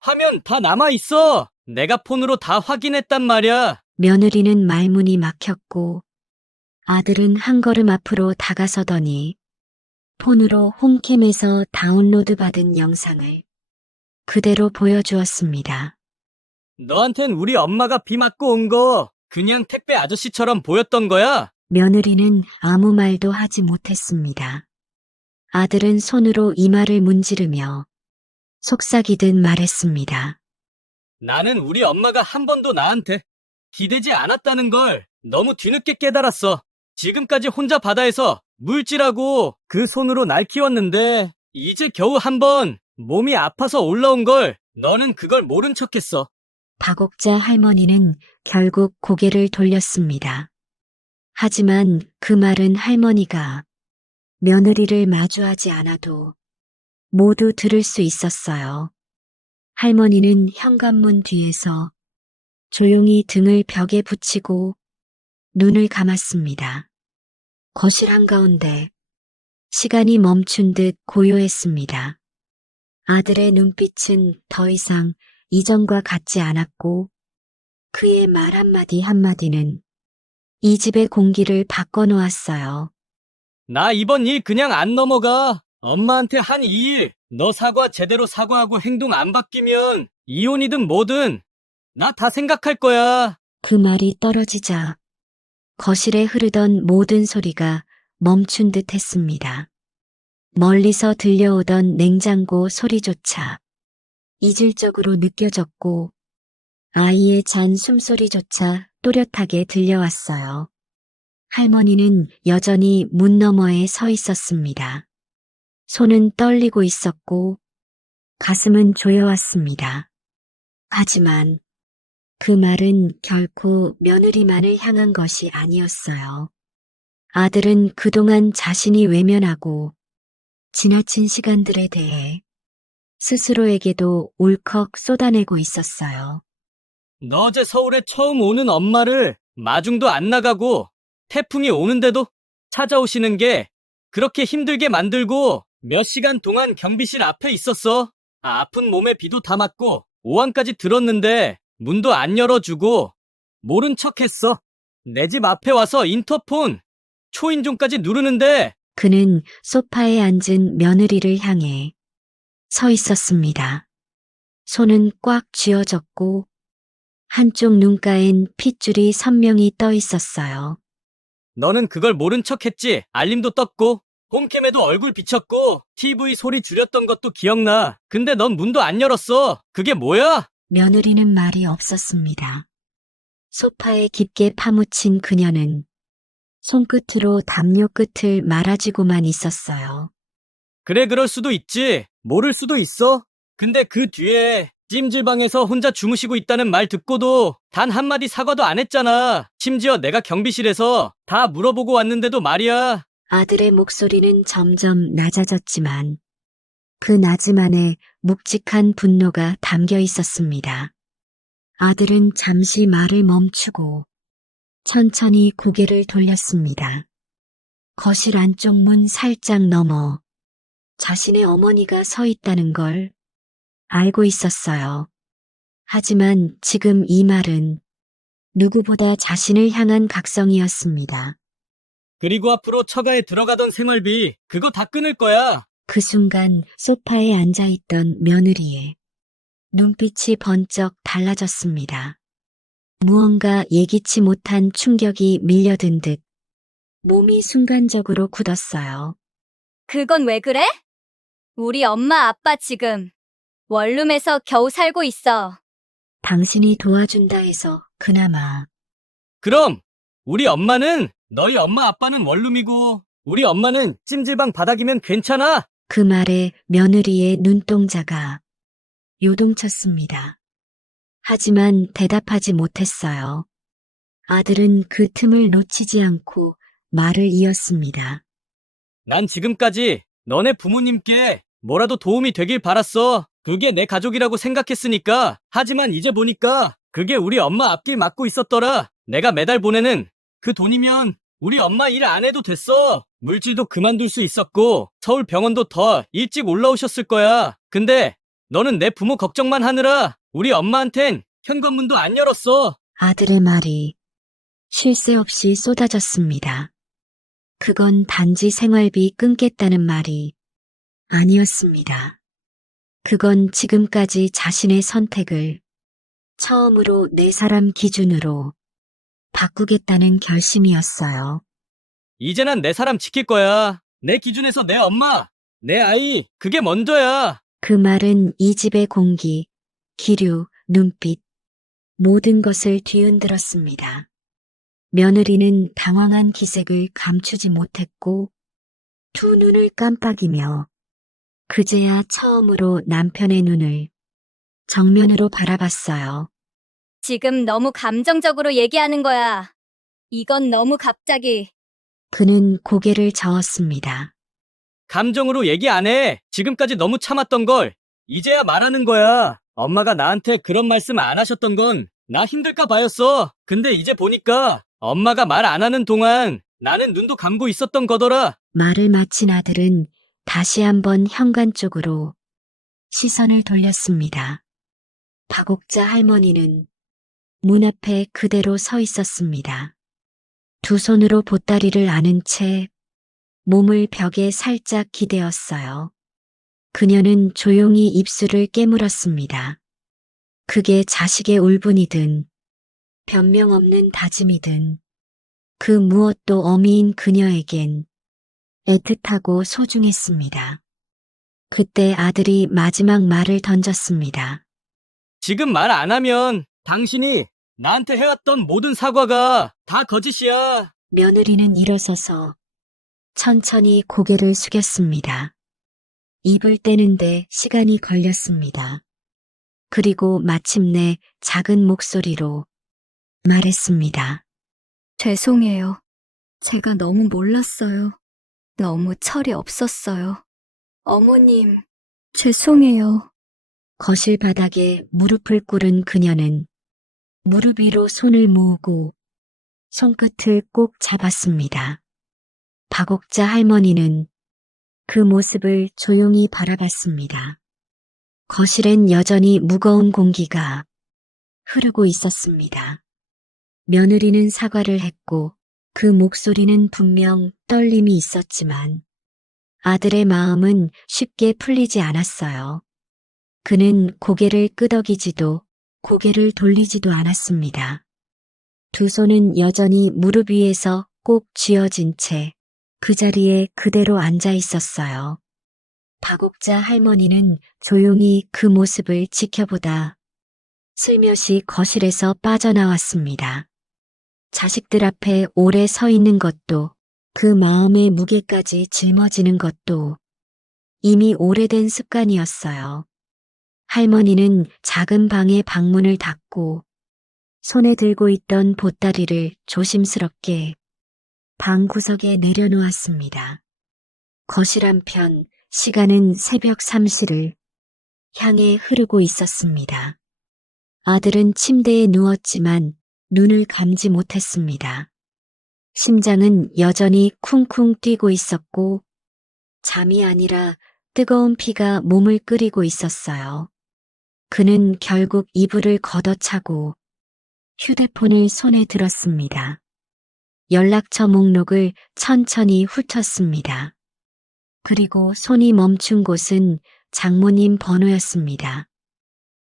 화면 다 남아있어. 내가 폰으로 다 확인했단 말이야. 며느리는 말문이 막혔고 아들은 한 걸음 앞으로 다가서더니 폰으로 홈캠에서 다운로드 받은 영상을 그대로 보여주었습니다. 너한텐 우리 엄마가 비 맞고 온 거 그냥 택배 아저씨처럼 보였던 거야? 며느리는 아무 말도 하지 못했습니다. 아들은 손으로 이마를 문지르며 속삭이듯 말했습니다. 나는 우리 엄마가 한 번도 나한테 기대지 않았다는 걸 너무 뒤늦게 깨달았어. 지금까지 혼자 바다에서 물질하고 그 손으로 날 키웠는데 이제 겨우 한 번 몸이 아파서 올라온 걸 너는 그걸 모른 척했어. 박옥자 할머니는 결국 고개를 돌렸습니다. 하지만 그 말은 할머니가 며느리를 마주하지 않아도 모두 들을 수 있었어요. 할머니는 현관문 뒤에서 조용히 등을 벽에 붙이고 눈을 감았습니다. 거실 한가운데 시간이 멈춘 듯 고요했습니다. 아들의 눈빛은 더 이상 이전과 같지 않았고 그의 말 한마디 한마디는 이 집의 공기를 바꿔놓았어요. 나 이번 일 그냥 안 넘어가. 엄마한테 한 이 일, 너 사과 제대로 사과하고 행동 안 바뀌면 이혼이든 뭐든 나 다 생각할 거야. 그 말이 떨어지자 거실에 흐르던 모든 소리가 멈춘 듯 했습니다. 멀리서 들려오던 냉장고 소리조차 이질적으로 느껴졌고 아이의 잔 숨소리조차 또렷하게 들려왔어요. 할머니는 여전히 문 너머에 서 있었습니다. 손은 떨리고 있었고 가슴은 조여왔습니다. 하지만 그 말은 결코 며느리만을 향한 것이 아니었어요. 아들은 그동안 자신이 외면하고 지나친 시간들에 대해 스스로에게도 울컥 쏟아내고 있었어요. 너 어제 서울에 처음 오는 엄마를 마중도 안 나가고 태풍이 오는데도 찾아오시는 게 그렇게 힘들게 만들고 몇 시간 동안 경비실 앞에 있었어. 아픈 몸에 비도 다 맞고 오한까지 들었는데 문도 안 열어주고 모른 척 했어. 내 집 앞에 와서 인터폰 초인종까지 누르는데 그는 소파에 앉은 며느리를 향해 서 있었습니다. 손은 꽉 쥐어졌고 한쪽 눈가엔 핏줄이 선명히 떠 있었어요. 너는 그걸 모른 척 했지. 알림도 떴고 홈캠에도 얼굴 비쳤고 TV 소리 줄였던 것도 기억나. 근데 넌 문도 안 열었어. 그게 뭐야? 며느리는 말이 없었습니다. 소파에 깊게 파묻힌 그녀는 손끝으로 담요 끝을 말아쥐고만 있었어요. 그래, 그럴 수도 있지. 모를 수도 있어. 근데 그 뒤에 찜질방에서 혼자 주무시고 있다는 말 듣고도 단 한마디 사과도 안 했잖아. 심지어 내가 경비실에서 다 물어보고 왔는데도 말이야. 아들의 목소리는 점점 낮아졌지만 그 낮음 안에 묵직한 분노가 담겨 있었습니다. 아들은 잠시 말을 멈추고 천천히 고개를 돌렸습니다. 거실 안쪽 문 살짝 넘어 자신의 어머니가 서 있다는 걸 알고 있었어요. 하지만 지금 이 말은 누구보다 자신을 향한 각성이었습니다. 그리고 앞으로 처가에 들어가던 생활비 그거 다 끊을 거야. 그 순간 소파에 앉아있던 며느리의 눈빛이 번쩍 달라졌습니다. 무언가 예기치 못한 충격이 밀려든 듯 몸이 순간적으로 굳었어요. 그건 왜 그래? 우리 엄마 아빠 지금 원룸에서 겨우 살고 있어. 당신이 도와준다 해서 그나마 그럼 우리 엄마는 너희 엄마 아빠는 원룸이고 우리 엄마는 찜질방 바닥이면 괜찮아. 그 말에 며느리의 눈동자가 요동쳤습니다. 하지만 대답하지 못했어요. 아들은 그 틈을 놓치지 않고 말을 이었습니다. 난 지금까지 너네 부모님께 뭐라도 도움이 되길 바랐어. 그게 내 가족이라고 생각했으니까. 하지만 이제 보니까 그게 우리 엄마 앞길 막고 있었더라. 내가 매달 보내는 그 돈이면 우리 엄마 일 안 해도 됐어. 물질도 그만둘 수 있었고 서울 병원도 더 일찍 올라오셨을 거야. 근데 너는 내 부모 걱정만 하느라 우리 엄마한텐 현관문도 안 열었어. 아들의 말이 쉴 새 없이 쏟아졌습니다. 그건 단지 생활비 끊겠다는 말이 아니었습니다. 그건 지금까지 자신의 선택을 처음으로 내 사람 기준으로 바꾸겠다는 결심이었어요. 이제 난 내 사람 지킬 거야. 내 기준에서 내 엄마, 내 아이, 그게 먼저야. 그 말은 이 집의 공기, 기류, 눈빛, 모든 것을 뒤흔들었습니다. 며느리는 당황한 기색을 감추지 못했고 두 눈을 깜빡이며 그제야 처음으로 남편의 눈을 정면으로 바라봤어요. 지금 너무 감정적으로 얘기하는 거야. 이건 너무 갑자기. 그는 고개를 저었습니다. 감정으로 얘기 안 해. 지금까지 너무 참았던 걸 이제야 말하는 거야. 엄마가 나한테 그런 말씀 안 하셨던 건 나 힘들까 봐였어. 근데 이제 보니까 엄마가 말 안 하는 동안 나는 눈도 감고 있었던 거더라. 말을 마친 아들은 다시 한번 현관 쪽으로 시선을 돌렸습니다. 박옥자 할머니는 문 앞에 그대로 서 있었습니다. 두 손으로 보따리를 안은 채 몸을 벽에 살짝 기대었어요. 그녀는 조용히 입술을 깨물었습니다. 그게 자식의 울분이든 변명 없는 다짐이든 그 무엇도 어미인 그녀에겐 애틋하고 소중했습니다. 그때 아들이 마지막 말을 던졌습니다. 지금 말 안 하면 당신이 나한테 해왔던 모든 사과가 다 거짓이야. 며느리는 일어서서 천천히 고개를 숙였습니다. 입을 떼는데 시간이 걸렸습니다. 그리고 마침내 작은 목소리로 말했습니다. 죄송해요. 제가 너무 몰랐어요. 너무 철이 없었어요. 어머님, 죄송해요. 거실 바닥에 무릎을 꿇은 그녀는 무릎 위로 손을 모으고 손끝을 꼭 잡았습니다. 박옥자 할머니는 그 모습을 조용히 바라봤습니다. 거실엔 여전히 무거운 공기가 흐르고 있었습니다. 며느리는 사과를 했고 그 목소리는 분명 떨림이 있었지만 아들의 마음은 쉽게 풀리지 않았어요. 그는 고개를 끄덕이지도 고개를 돌리지도 않았습니다. 두 손은 여전히 무릎 위에서 꼭 쥐어진 채 그 자리에 그대로 앉아 있었어요. 박옥자 할머니는 조용히 그 모습을 지켜보다 슬며시 거실에서 빠져나왔습니다. 자식들 앞에 오래 서 있는 것도 그 마음의 무게까지 짊어지는 것도 이미 오래된 습관이었어요. 할머니는 작은 방의 방문을 닫고 손에 들고 있던 보따리를 조심스럽게 방 구석에 내려놓았습니다. 거실 한편 시간은 새벽 3시를 향해 흐르고 있었습니다. 아들은 침대에 누웠지만 눈을 감지 못했습니다. 심장은 여전히 쿵쿵 뛰고 있었고 잠이 아니라 뜨거운 피가 몸을 끓이고 있었어요. 그는 결국 이불을 걷어차고 휴대폰을 손에 들었습니다. 연락처 목록을 천천히 훑었습니다. 그리고 손이 멈춘 곳은 장모님 번호였습니다.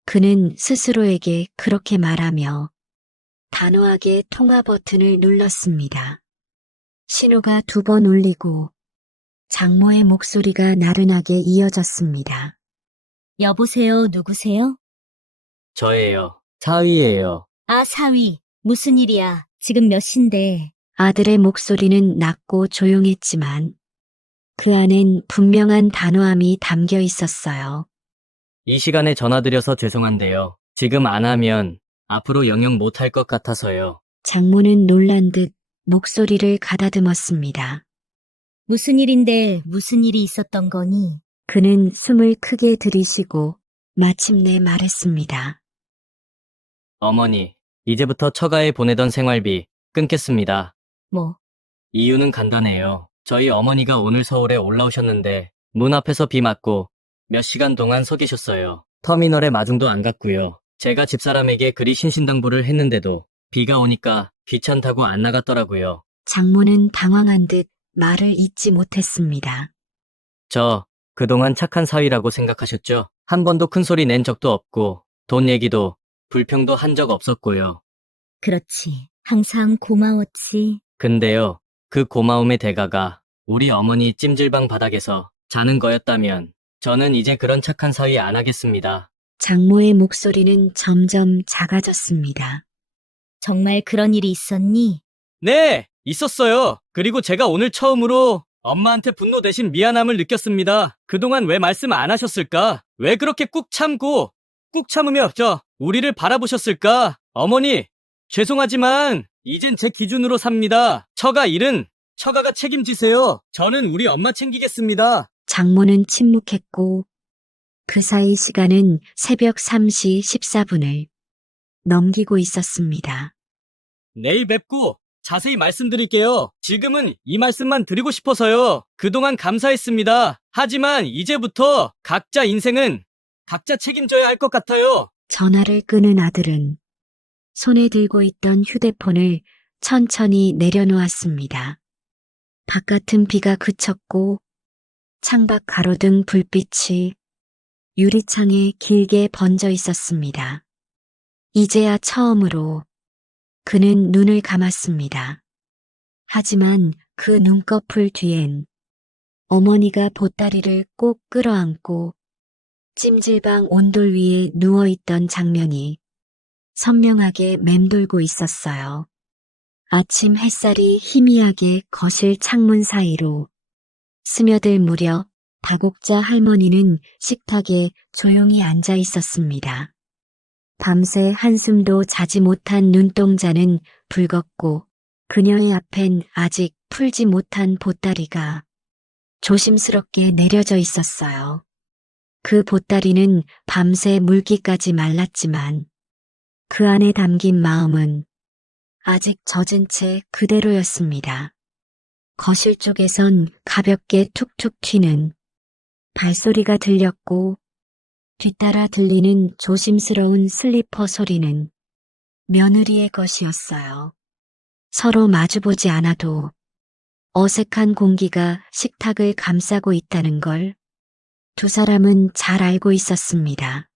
그는 스스로에게 그렇게 말하며 단호하게 통화 버튼을 눌렀습니다. 신호가 2번 울리고 장모의 목소리가 나른하게 이어졌습니다. 여보세요, 누구세요? 저예요. 사위예요. 아, 사위. 무슨 일이야? 지금 몇 시인데. 아들의 목소리는 낮고 조용했지만 그 안엔 분명한 단호함이 담겨 있었어요. 이 시간에 전화드려서 죄송한데요. 지금 안 하면 앞으로 영영 못할 것 같아서요. 장모는 놀란 듯 목소리를 가다듬었습니다. 무슨 일인데 무슨 일이 있었던 거니? 그는 숨을 크게 들이쉬고 마침내 말했습니다. 어머니, 이제부터 처가에 보내던 생활비 끊겠습니다. 뭐, 이유는 간단해요. 저희 어머니가 오늘 서울에 올라오셨는데 문 앞에서 비 맞고 몇 시간 동안 서 계셨어요. 터미널에 마중도 안 갔고요. 제가 집사람에게 그리 신신당부를 했는데도 비가 오니까 귀찮다고 안 나갔더라고요. 장모는 당황한 듯 말을 잇지 못했습니다. 저 그동안 착한 사위라고 생각하셨죠? 한 번도 큰 소리 낸 적도 없고 돈 얘기도 불평도 한 적 없었고요. 그렇지. 항상 고마웠지. 근데요, 그 고마움의 대가가 우리 어머니 찜질방 바닥에서 자는 거였다면 저는 이제 그런 착한 사위 안 하겠습니다. 장모의 목소리는 점점 작아졌습니다. 정말 그런 일이 있었니? 네, 있었어요. 그리고 제가 오늘 처음으로 엄마한테 분노 대신 미안함을 느꼈습니다. 그동안 왜 말씀 안 하셨을까? 왜 그렇게 꾹 참으며 우리를 바라보셨을까? 어머니, 죄송하지만 이젠 제 기준으로 삽니다. 처가 일은 처가가 책임지세요. 저는 우리 엄마 챙기겠습니다. 장모는 침묵했고 그 사이 시간은 새벽 3시 14분을 넘기고 있었습니다. 내일 뵙고 자세히 말씀드릴게요. 지금은 이 말씀만 드리고 싶어서요. 그동안 감사했습니다. 하지만 이제부터 각자 인생은 각자 책임져야 할 것 같아요. 전화를 끄는 아들은 손에 들고 있던 휴대폰을 천천히 내려놓았습니다. 바깥은 비가 그쳤고 창밖 가로등 불빛이 유리창에 길게 번져 있었습니다. 이제야 처음으로 그는 눈을 감았습니다. 하지만 그 눈꺼풀 뒤엔 어머니가 보따리를 꼭 끌어안고 찜질방 온돌 위에 누워있던 장면이 선명하게 맴돌고 있었어요. 아침 햇살이 희미하게 거실 창문 사이로 스며들 무렵 다곡자 할머니는 식탁에 조용히 앉아 있었습니다. 밤새 한숨도 자지 못한 눈동자는 붉었고 그녀의 앞엔 아직 풀지 못한 보따리가 조심스럽게 내려져 있었어요. 그 보따리는 밤새 물기까지 말랐지만 그 안에 담긴 마음은 아직 젖은 채 그대로였습니다. 거실 쪽에선 가볍게 툭툭 튀는 발소리가 들렸고 뒤따라 들리는 조심스러운 슬리퍼 소리는 며느리의 것이었어요. 서로 마주보지 않아도 어색한 공기가 식탁을 감싸고 있다는 걸 두 사람은 잘 알고 있었습니다.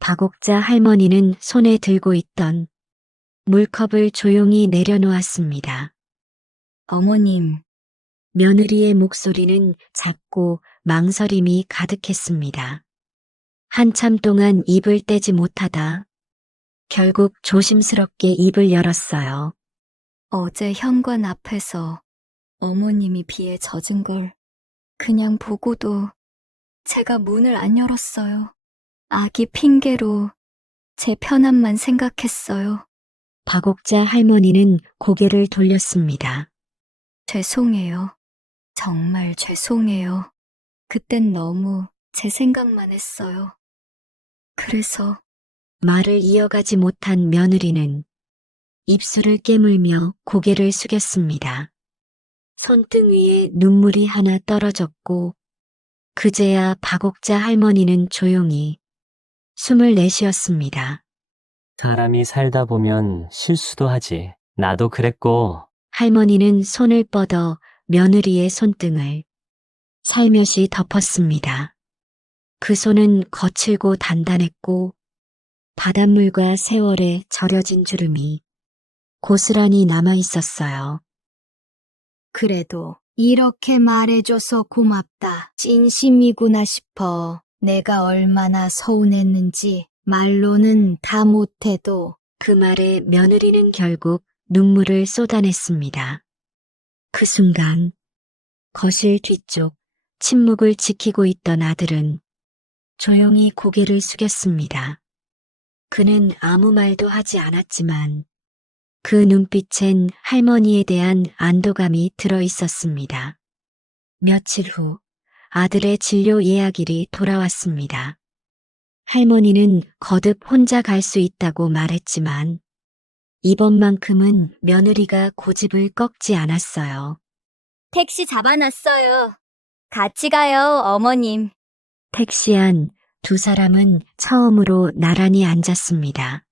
다곡자 할머니는 손에 들고 있던 물컵을 조용히 내려놓았습니다. 어머님, 며느리의 목소리는 작고 망설임이 가득했습니다. 한참 동안 입을 떼지 못하다 결국 조심스럽게 입을 열었어요. 어제 현관 앞에서 어머님이 비에 젖은 걸 그냥 보고도 제가 문을 안 열었어요. 아기 핑계로 제 편함만 생각했어요. 다곡자 할머니는 고개를 돌렸습니다. 죄송해요. 정말 죄송해요. 그땐 너무 제 생각만 했어요. 그래서 말을 이어가지 못한 며느리는 입술을 깨물며 고개를 숙였습니다. 손등 위에 눈물이 하나 떨어졌고 그제야 다곡자 할머니는 조용히 숨을 내쉬었습니다. 사람이 살다 보면 실수도 하지. 나도 그랬고. 할머니는 손을 뻗어 며느리의 손등을 살며시 덮었습니다. 그 손은 거칠고 단단했고 바닷물과 세월에 절여진 주름이 고스란히 남아 있었어요. 그래도 이렇게 말해줘서 고맙다. 진심이구나 싶어. 내가 얼마나 서운했는지 말로는 다 못해도. 그 말에 며느리는 결국 눈물을 쏟아냈습니다. 그 순간 거실 뒤쪽 침묵을 지키고 있던 아들은 조용히 고개를 숙였습니다. 그는 아무 말도 하지 않았지만 그 눈빛엔 할머니에 대한 안도감이 들어 있었습니다. 며칠 후 아들의 진료 예약일이 돌아왔습니다. 할머니는 거듭 혼자 갈 수 있다고 말했지만 이번만큼은 며느리가 고집을 꺾지 않았어요. 택시 잡아놨어요. 같이 가요, 어머님. 택시 안 두 사람은 처음으로 나란히 앉았습니다.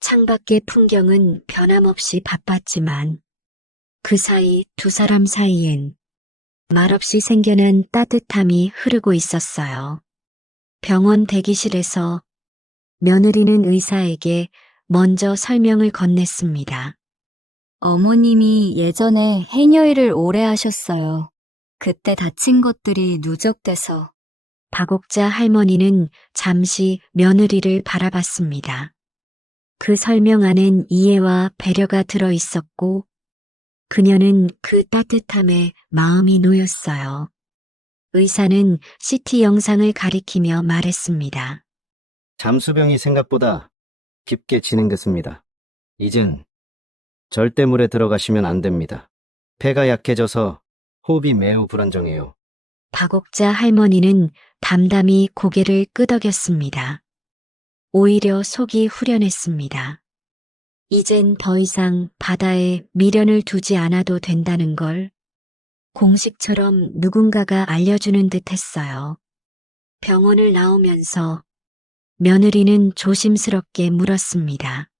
창밖의 풍경은 변함없이 바빴지만 그 사이 두 사람 사이엔 말없이 생겨난 따뜻함이 흐르고 있었어요. 병원 대기실에서 며느리는 의사에게 먼저 설명을 건넸습니다. 어머님이 예전에 해녀일을 오래 하셨어요. 그때 다친 것들이 누적돼서. 다곡자 할머니는 잠시 며느리를 바라봤습니다. 그 설명 안엔 이해와 배려가 들어 있었고 그녀는 그 따뜻함에 마음이 놓였어요. 의사는 CT 영상을 가리키며 말했습니다. 잠수병이 생각보다 깊게 진행됐습니다. 이젠 절대 물에 들어가시면 안 됩니다. 폐가 약해져서 호흡이 매우 불안정해요. 다곡자 할머니는 담담히 고개를 끄덕였습니다. 오히려 속이 후련했습니다. 이젠 더 이상 바다에 미련을 두지 않아도 된다는 걸 공식처럼 누군가가 알려주는 듯 했어요. 병원을 나오면서 며느리는 조심스럽게 물었습니다.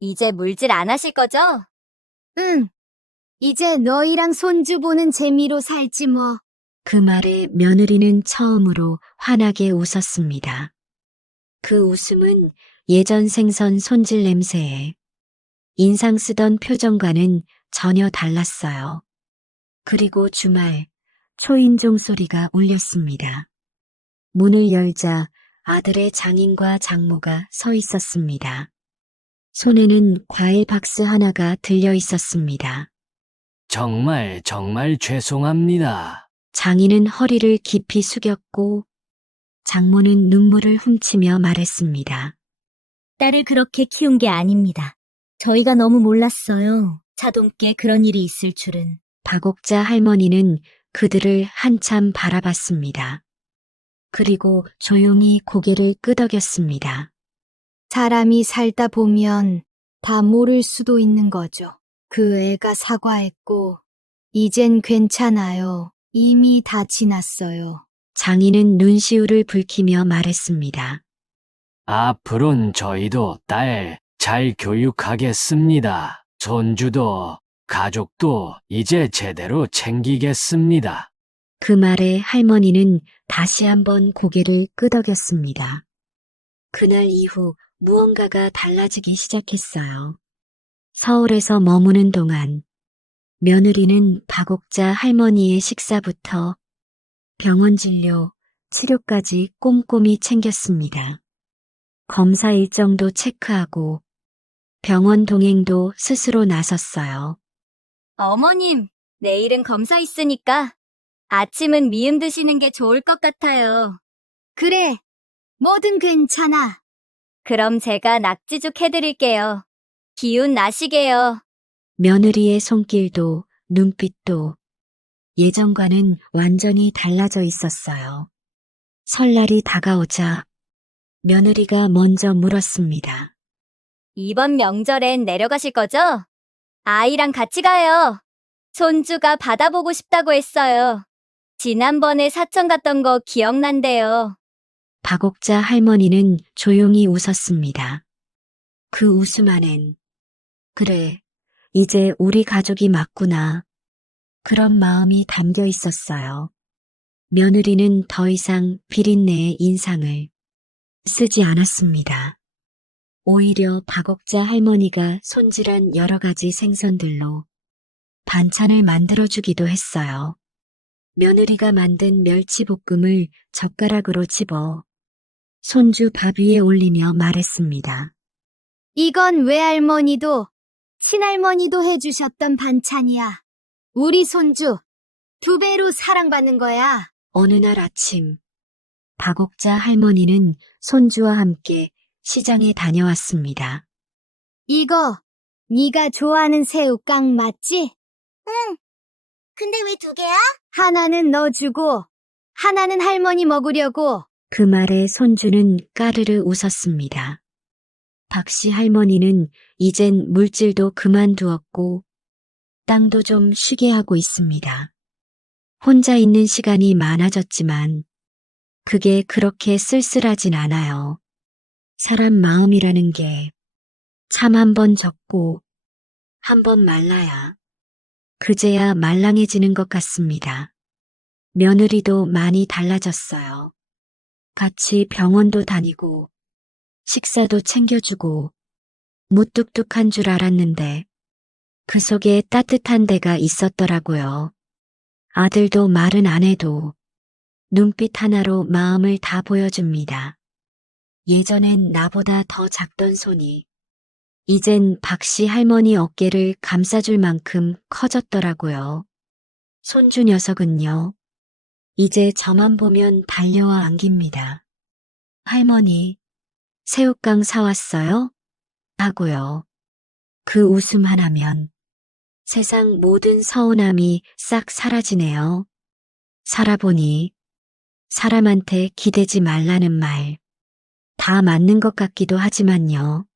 이제 물질 안 하실 거죠? 응. 이제 너희랑 손주 보는 재미로 살지 뭐. 그 말에 며느리는 처음으로 환하게 웃었습니다. 그 웃음은 예전 생선 손질 냄새에 인상 쓰던 표정과는 전혀 달랐어요. 그리고 주말 초인종 소리가 울렸습니다. 문을 열자 아들의 장인과 장모가 서 있었습니다. 손에는 과일 박스 하나가 들려 있었습니다. 정말 죄송합니다. 장인은 허리를 깊이 숙였고 장모는 눈물을 훔치며 말했습니다. 딸을 그렇게 키운 게 아닙니다. 저희가 너무 몰랐어요. 차동께 그런 일이 있을 줄은. 박옥자 할머니는 그들을 한참 바라봤습니다. 그리고 조용히 고개를 끄덕였습니다. 사람이 살다 보면 다 모를 수도 있는 거죠. 그 애가 사과했고, 이젠 괜찮아요. 이미 다 지났어요. 장인은 눈시울을 붉히며 말했습니다. 앞으론 저희도 딸 잘 교육하겠습니다. 손주도 가족도 이제 제대로 챙기겠습니다. 그 말에 할머니는 다시 한번 고개를 끄덕였습니다. 그날 이후 무언가가 달라지기 시작했어요. 서울에서 머무는 동안 며느리는 박옥자 할머니의 식사부터 병원 진료, 치료까지 꼼꼼히 챙겼습니다. 검사 일정도 체크하고 병원 동행도 스스로 나섰어요. 어머님, 내일은 검사 있으니까 아침은 미음 드시는 게 좋을 것 같아요. 그래, 뭐든 괜찮아. 그럼 제가 낙지죽 해드릴게요. 기운 나시게요. 며느리의 손길도 눈빛도 예전과는 완전히 달라져 있었어요. 설날이 다가오자 며느리가 먼저 물었습니다. 이번 명절엔 내려가실 거죠? 아이랑 같이 가요. 손주가 바다 보고 싶다고 했어요. 지난번에 사천 갔던 거 기억난대요. 박옥자 할머니는 조용히 웃었습니다. 그 웃음 안엔 그래, 이제 우리 가족이 맞구나. 그런 마음이 담겨 있었어요. 며느리는 더 이상 비린내의 인상을 쓰지 않았습니다. 오히려 박옥자 할머니가 손질한 여러 가지 생선들로 반찬을 만들어주기도 했어요. 며느리가 만든 멸치볶음을 젓가락으로 집어 손주 밥 위에 올리며 말했습니다. 이건 외할머니도 친할머니도 해주셨던 반찬이야. 우리 손주 2배로 사랑받는 거야. 어느 날 아침, 박옥자 할머니는 손주와 함께 시장에 다녀왔습니다. 이거 네가 좋아하는 새우깡 맞지? 응. 근데 왜 2개야? 하나는 너 주고 하나는 할머니 먹으려고. 그 말에 손주는 까르르 웃었습니다. 박씨 할머니는 이젠 물질도 그만두었고 땅도 좀 쉬게 하고 있습니다. 혼자 있는 시간이 많아졌지만 그게 그렇게 쓸쓸하진 않아요. 사람 마음이라는 게 참 한 번 적고 한 번 말라야 그제야 말랑해지는 것 같습니다. 며느리도 많이 달라졌어요. 같이 병원도 다니고 식사도 챙겨주고 무뚝뚝한 줄 알았는데 그 속에 따뜻한 데가 있었더라고요. 아들도 말은 안 해도 눈빛 하나로 마음을 다 보여줍니다. 예전엔 나보다 더 작던 손이 이젠 박씨 할머니 어깨를 감싸줄 만큼 커졌더라고요. 손주 녀석은요, 이제 저만 보면 달려와 안깁니다. 할머니, 새우깡 사왔어요? 하고요. 그 웃음 하나면 세상 모든 서운함이 싹 사라지네요. 살아보니 사람한테 기대지 말라는 말 다 맞는 것 같기도 하지만요.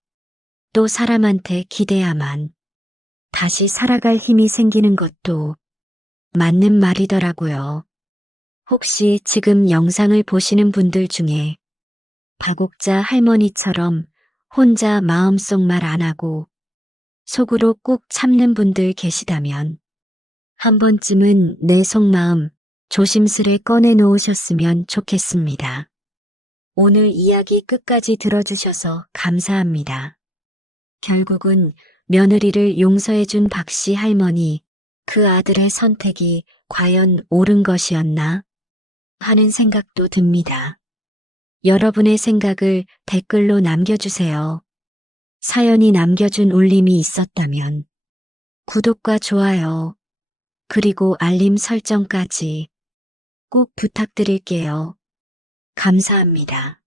또 사람한테 기대야만 다시 살아갈 힘이 생기는 것도 맞는 말이더라고요. 혹시 지금 영상을 보시는 분들 중에 박옥자 할머니처럼 혼자 마음속 말 안 하고 속으로 꾹 참는 분들 계시다면 한 번쯤은 내 속마음 조심스레 꺼내놓으셨으면 좋겠습니다. 오늘 이야기 끝까지 들어주셔서 감사합니다. 결국은 며느리를 용서해준 박씨 할머니, 그 아들의 선택이 과연 옳은 것이었나 하는 생각도 듭니다. 여러분의 생각을 댓글로 남겨주세요. 사연이 남겨준 울림이 있었다면 구독과 좋아요, 그리고 알림 설정까지 꼭 부탁드릴게요. 감사합니다.